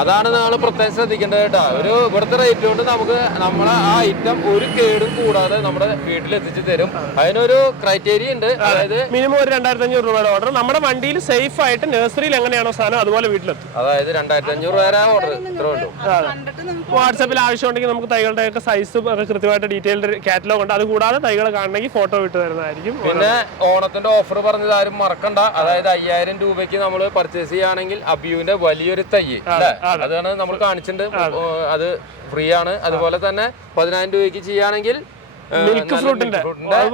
അതാണ് നമ്മൾ പ്രത്യേകം ശ്രദ്ധിക്കേണ്ടത് കേട്ടോ. ഒരു ഇവിടുത്തെ റേറ്റ് കൊണ്ട് നമുക്ക് നമ്മളെ ആ ഐറ്റം ഒരു കേടും കൂടാതെ നമ്മുടെ വീട്ടിൽ എത്തിച്ചു തരും. അതിനൊരു ക്രൈറ്റീരിയ ഉണ്ട്. അതായത് മിനിമം ഒരു 2500 രൂപയുടെ ഓർഡർ നമ്മുടെ വണ്ടിയിൽ സേഫ് ആയിട്ട് നഴ്സറിയിൽ എങ്ങനെയാണോ സാധനം അതുപോലെ വീട്ടിലെത്തും. അതായത് 2500 വരെ ഓർഡർ ഇത്രേ ഉള്ളൂ. വാട്സാപ്പിൽ ആവശ്യമുണ്ടെങ്കിൽ നമുക്ക് തൈകളുടെ ഒക്കെ സൈസും ഒക്കെ കൃത്യമായിട്ട് ഡീറ്റെയിൽഡ് കാറ്റലോഗ് ഉണ്ട്. അത് കൂടാതെ തൈകൾ കാണണമെങ്കിൽ ഫോട്ടോ വിട്ട് തരുന്നതായിരിക്കും. പിന്നെ ഓണത്തിന്റെ ഓഫർ പറഞ്ഞത് ആരും മറക്കണ്ട. അതായത് 5000 രൂപയ്ക്ക് നമ്മൾ പർച്ചേസ് ചെയ്യുകയാണെങ്കിൽ അബിയുവിന്റെ വലിയൊരു തൈ അതാണ് നമ്മൾ കാണിച്ചിട്ടുണ്ട്. അത് ഫ്രീ ആണ്. അതുപോലെ തന്നെ 10000 രൂപയ്ക്ക് ചെയ്യുകയാണെങ്കിൽ മിൽക്ക് ഫ്രൂട്ടിന്റെ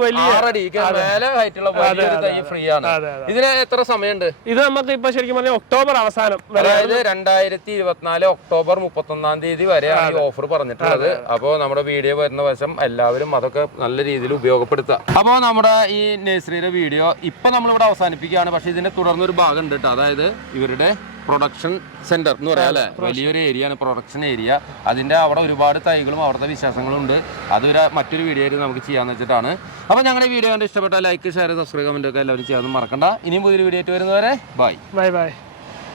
മേലെ ഹൈറ്റുള്ള വലിയൊരു തൈ ഫ്രീ ആണ്. ഇതിന് എത്ര സമയമുണ്ട്? ഇത് നമുക്ക് ഇപ്പൊ ശരിക്കും പറഞ്ഞാൽ ഒക്ടോബർ അവസാനം വരെ, അതായത് 2024 ഒക്ടോബർ 31 തീയതി വരെയാണ് ഈ ഓഫർ പറഞ്ഞിട്ടുള്ളത്. അപ്പോൾ നമ്മുടെ വീഡിയോ വരുന്ന വശം എല്ലാവരും അതൊക്കെ നല്ല രീതിയിൽ ഉപയോഗപ്പെടുത്തുക. അപ്പോൾ നമ്മുടെ ഈ നഴ്സറിയുടെ വീഡിയോ ഇപ്പൊ നമ്മളിവിടെ അവസാനിപ്പിക്കുകയാണ്. പക്ഷെ ഇതിന്റെ തുടർന്നൊരു ഭാഗം ഉണ്ട് കേട്ടോ. അതായത് ഇവരുടെ പ്രൊഡക്ഷൻ സെന്റർ എന്ന് പറയാം അല്ലേ, വലിയൊരു ഏരിയ ആണ് പ്രൊഡക്ഷൻ ഏരിയ. അതിന്റെ അവിടെ ഒരുപാട് തൈകളും അവിടുത്തെ വിശേഷങ്ങളും ഉണ്ട്. അതൊരു മറ്റൊരു വീഡിയോ ആയിട്ട് നമുക്ക് ചെയ്യാന്ന് വെച്ചിട്ടാണ്. അപ്പോൾ ഞങ്ങളുടെ വീഡിയോ കണ്ട് ഇഷ്ടപ്പെട്ട ലൈക്ക്, ഷെയർ, സബ്സ്ക്രൈബ്, കമന്റ് ഒക്കെ എല്ലാവരും ചെയ്യാൻ മറക്കണ്ട. ഇനിയും പുതിയൊരു വീഡിയോ ആയിട്ട് വരുന്നവരെ ബൈ. Bye bye.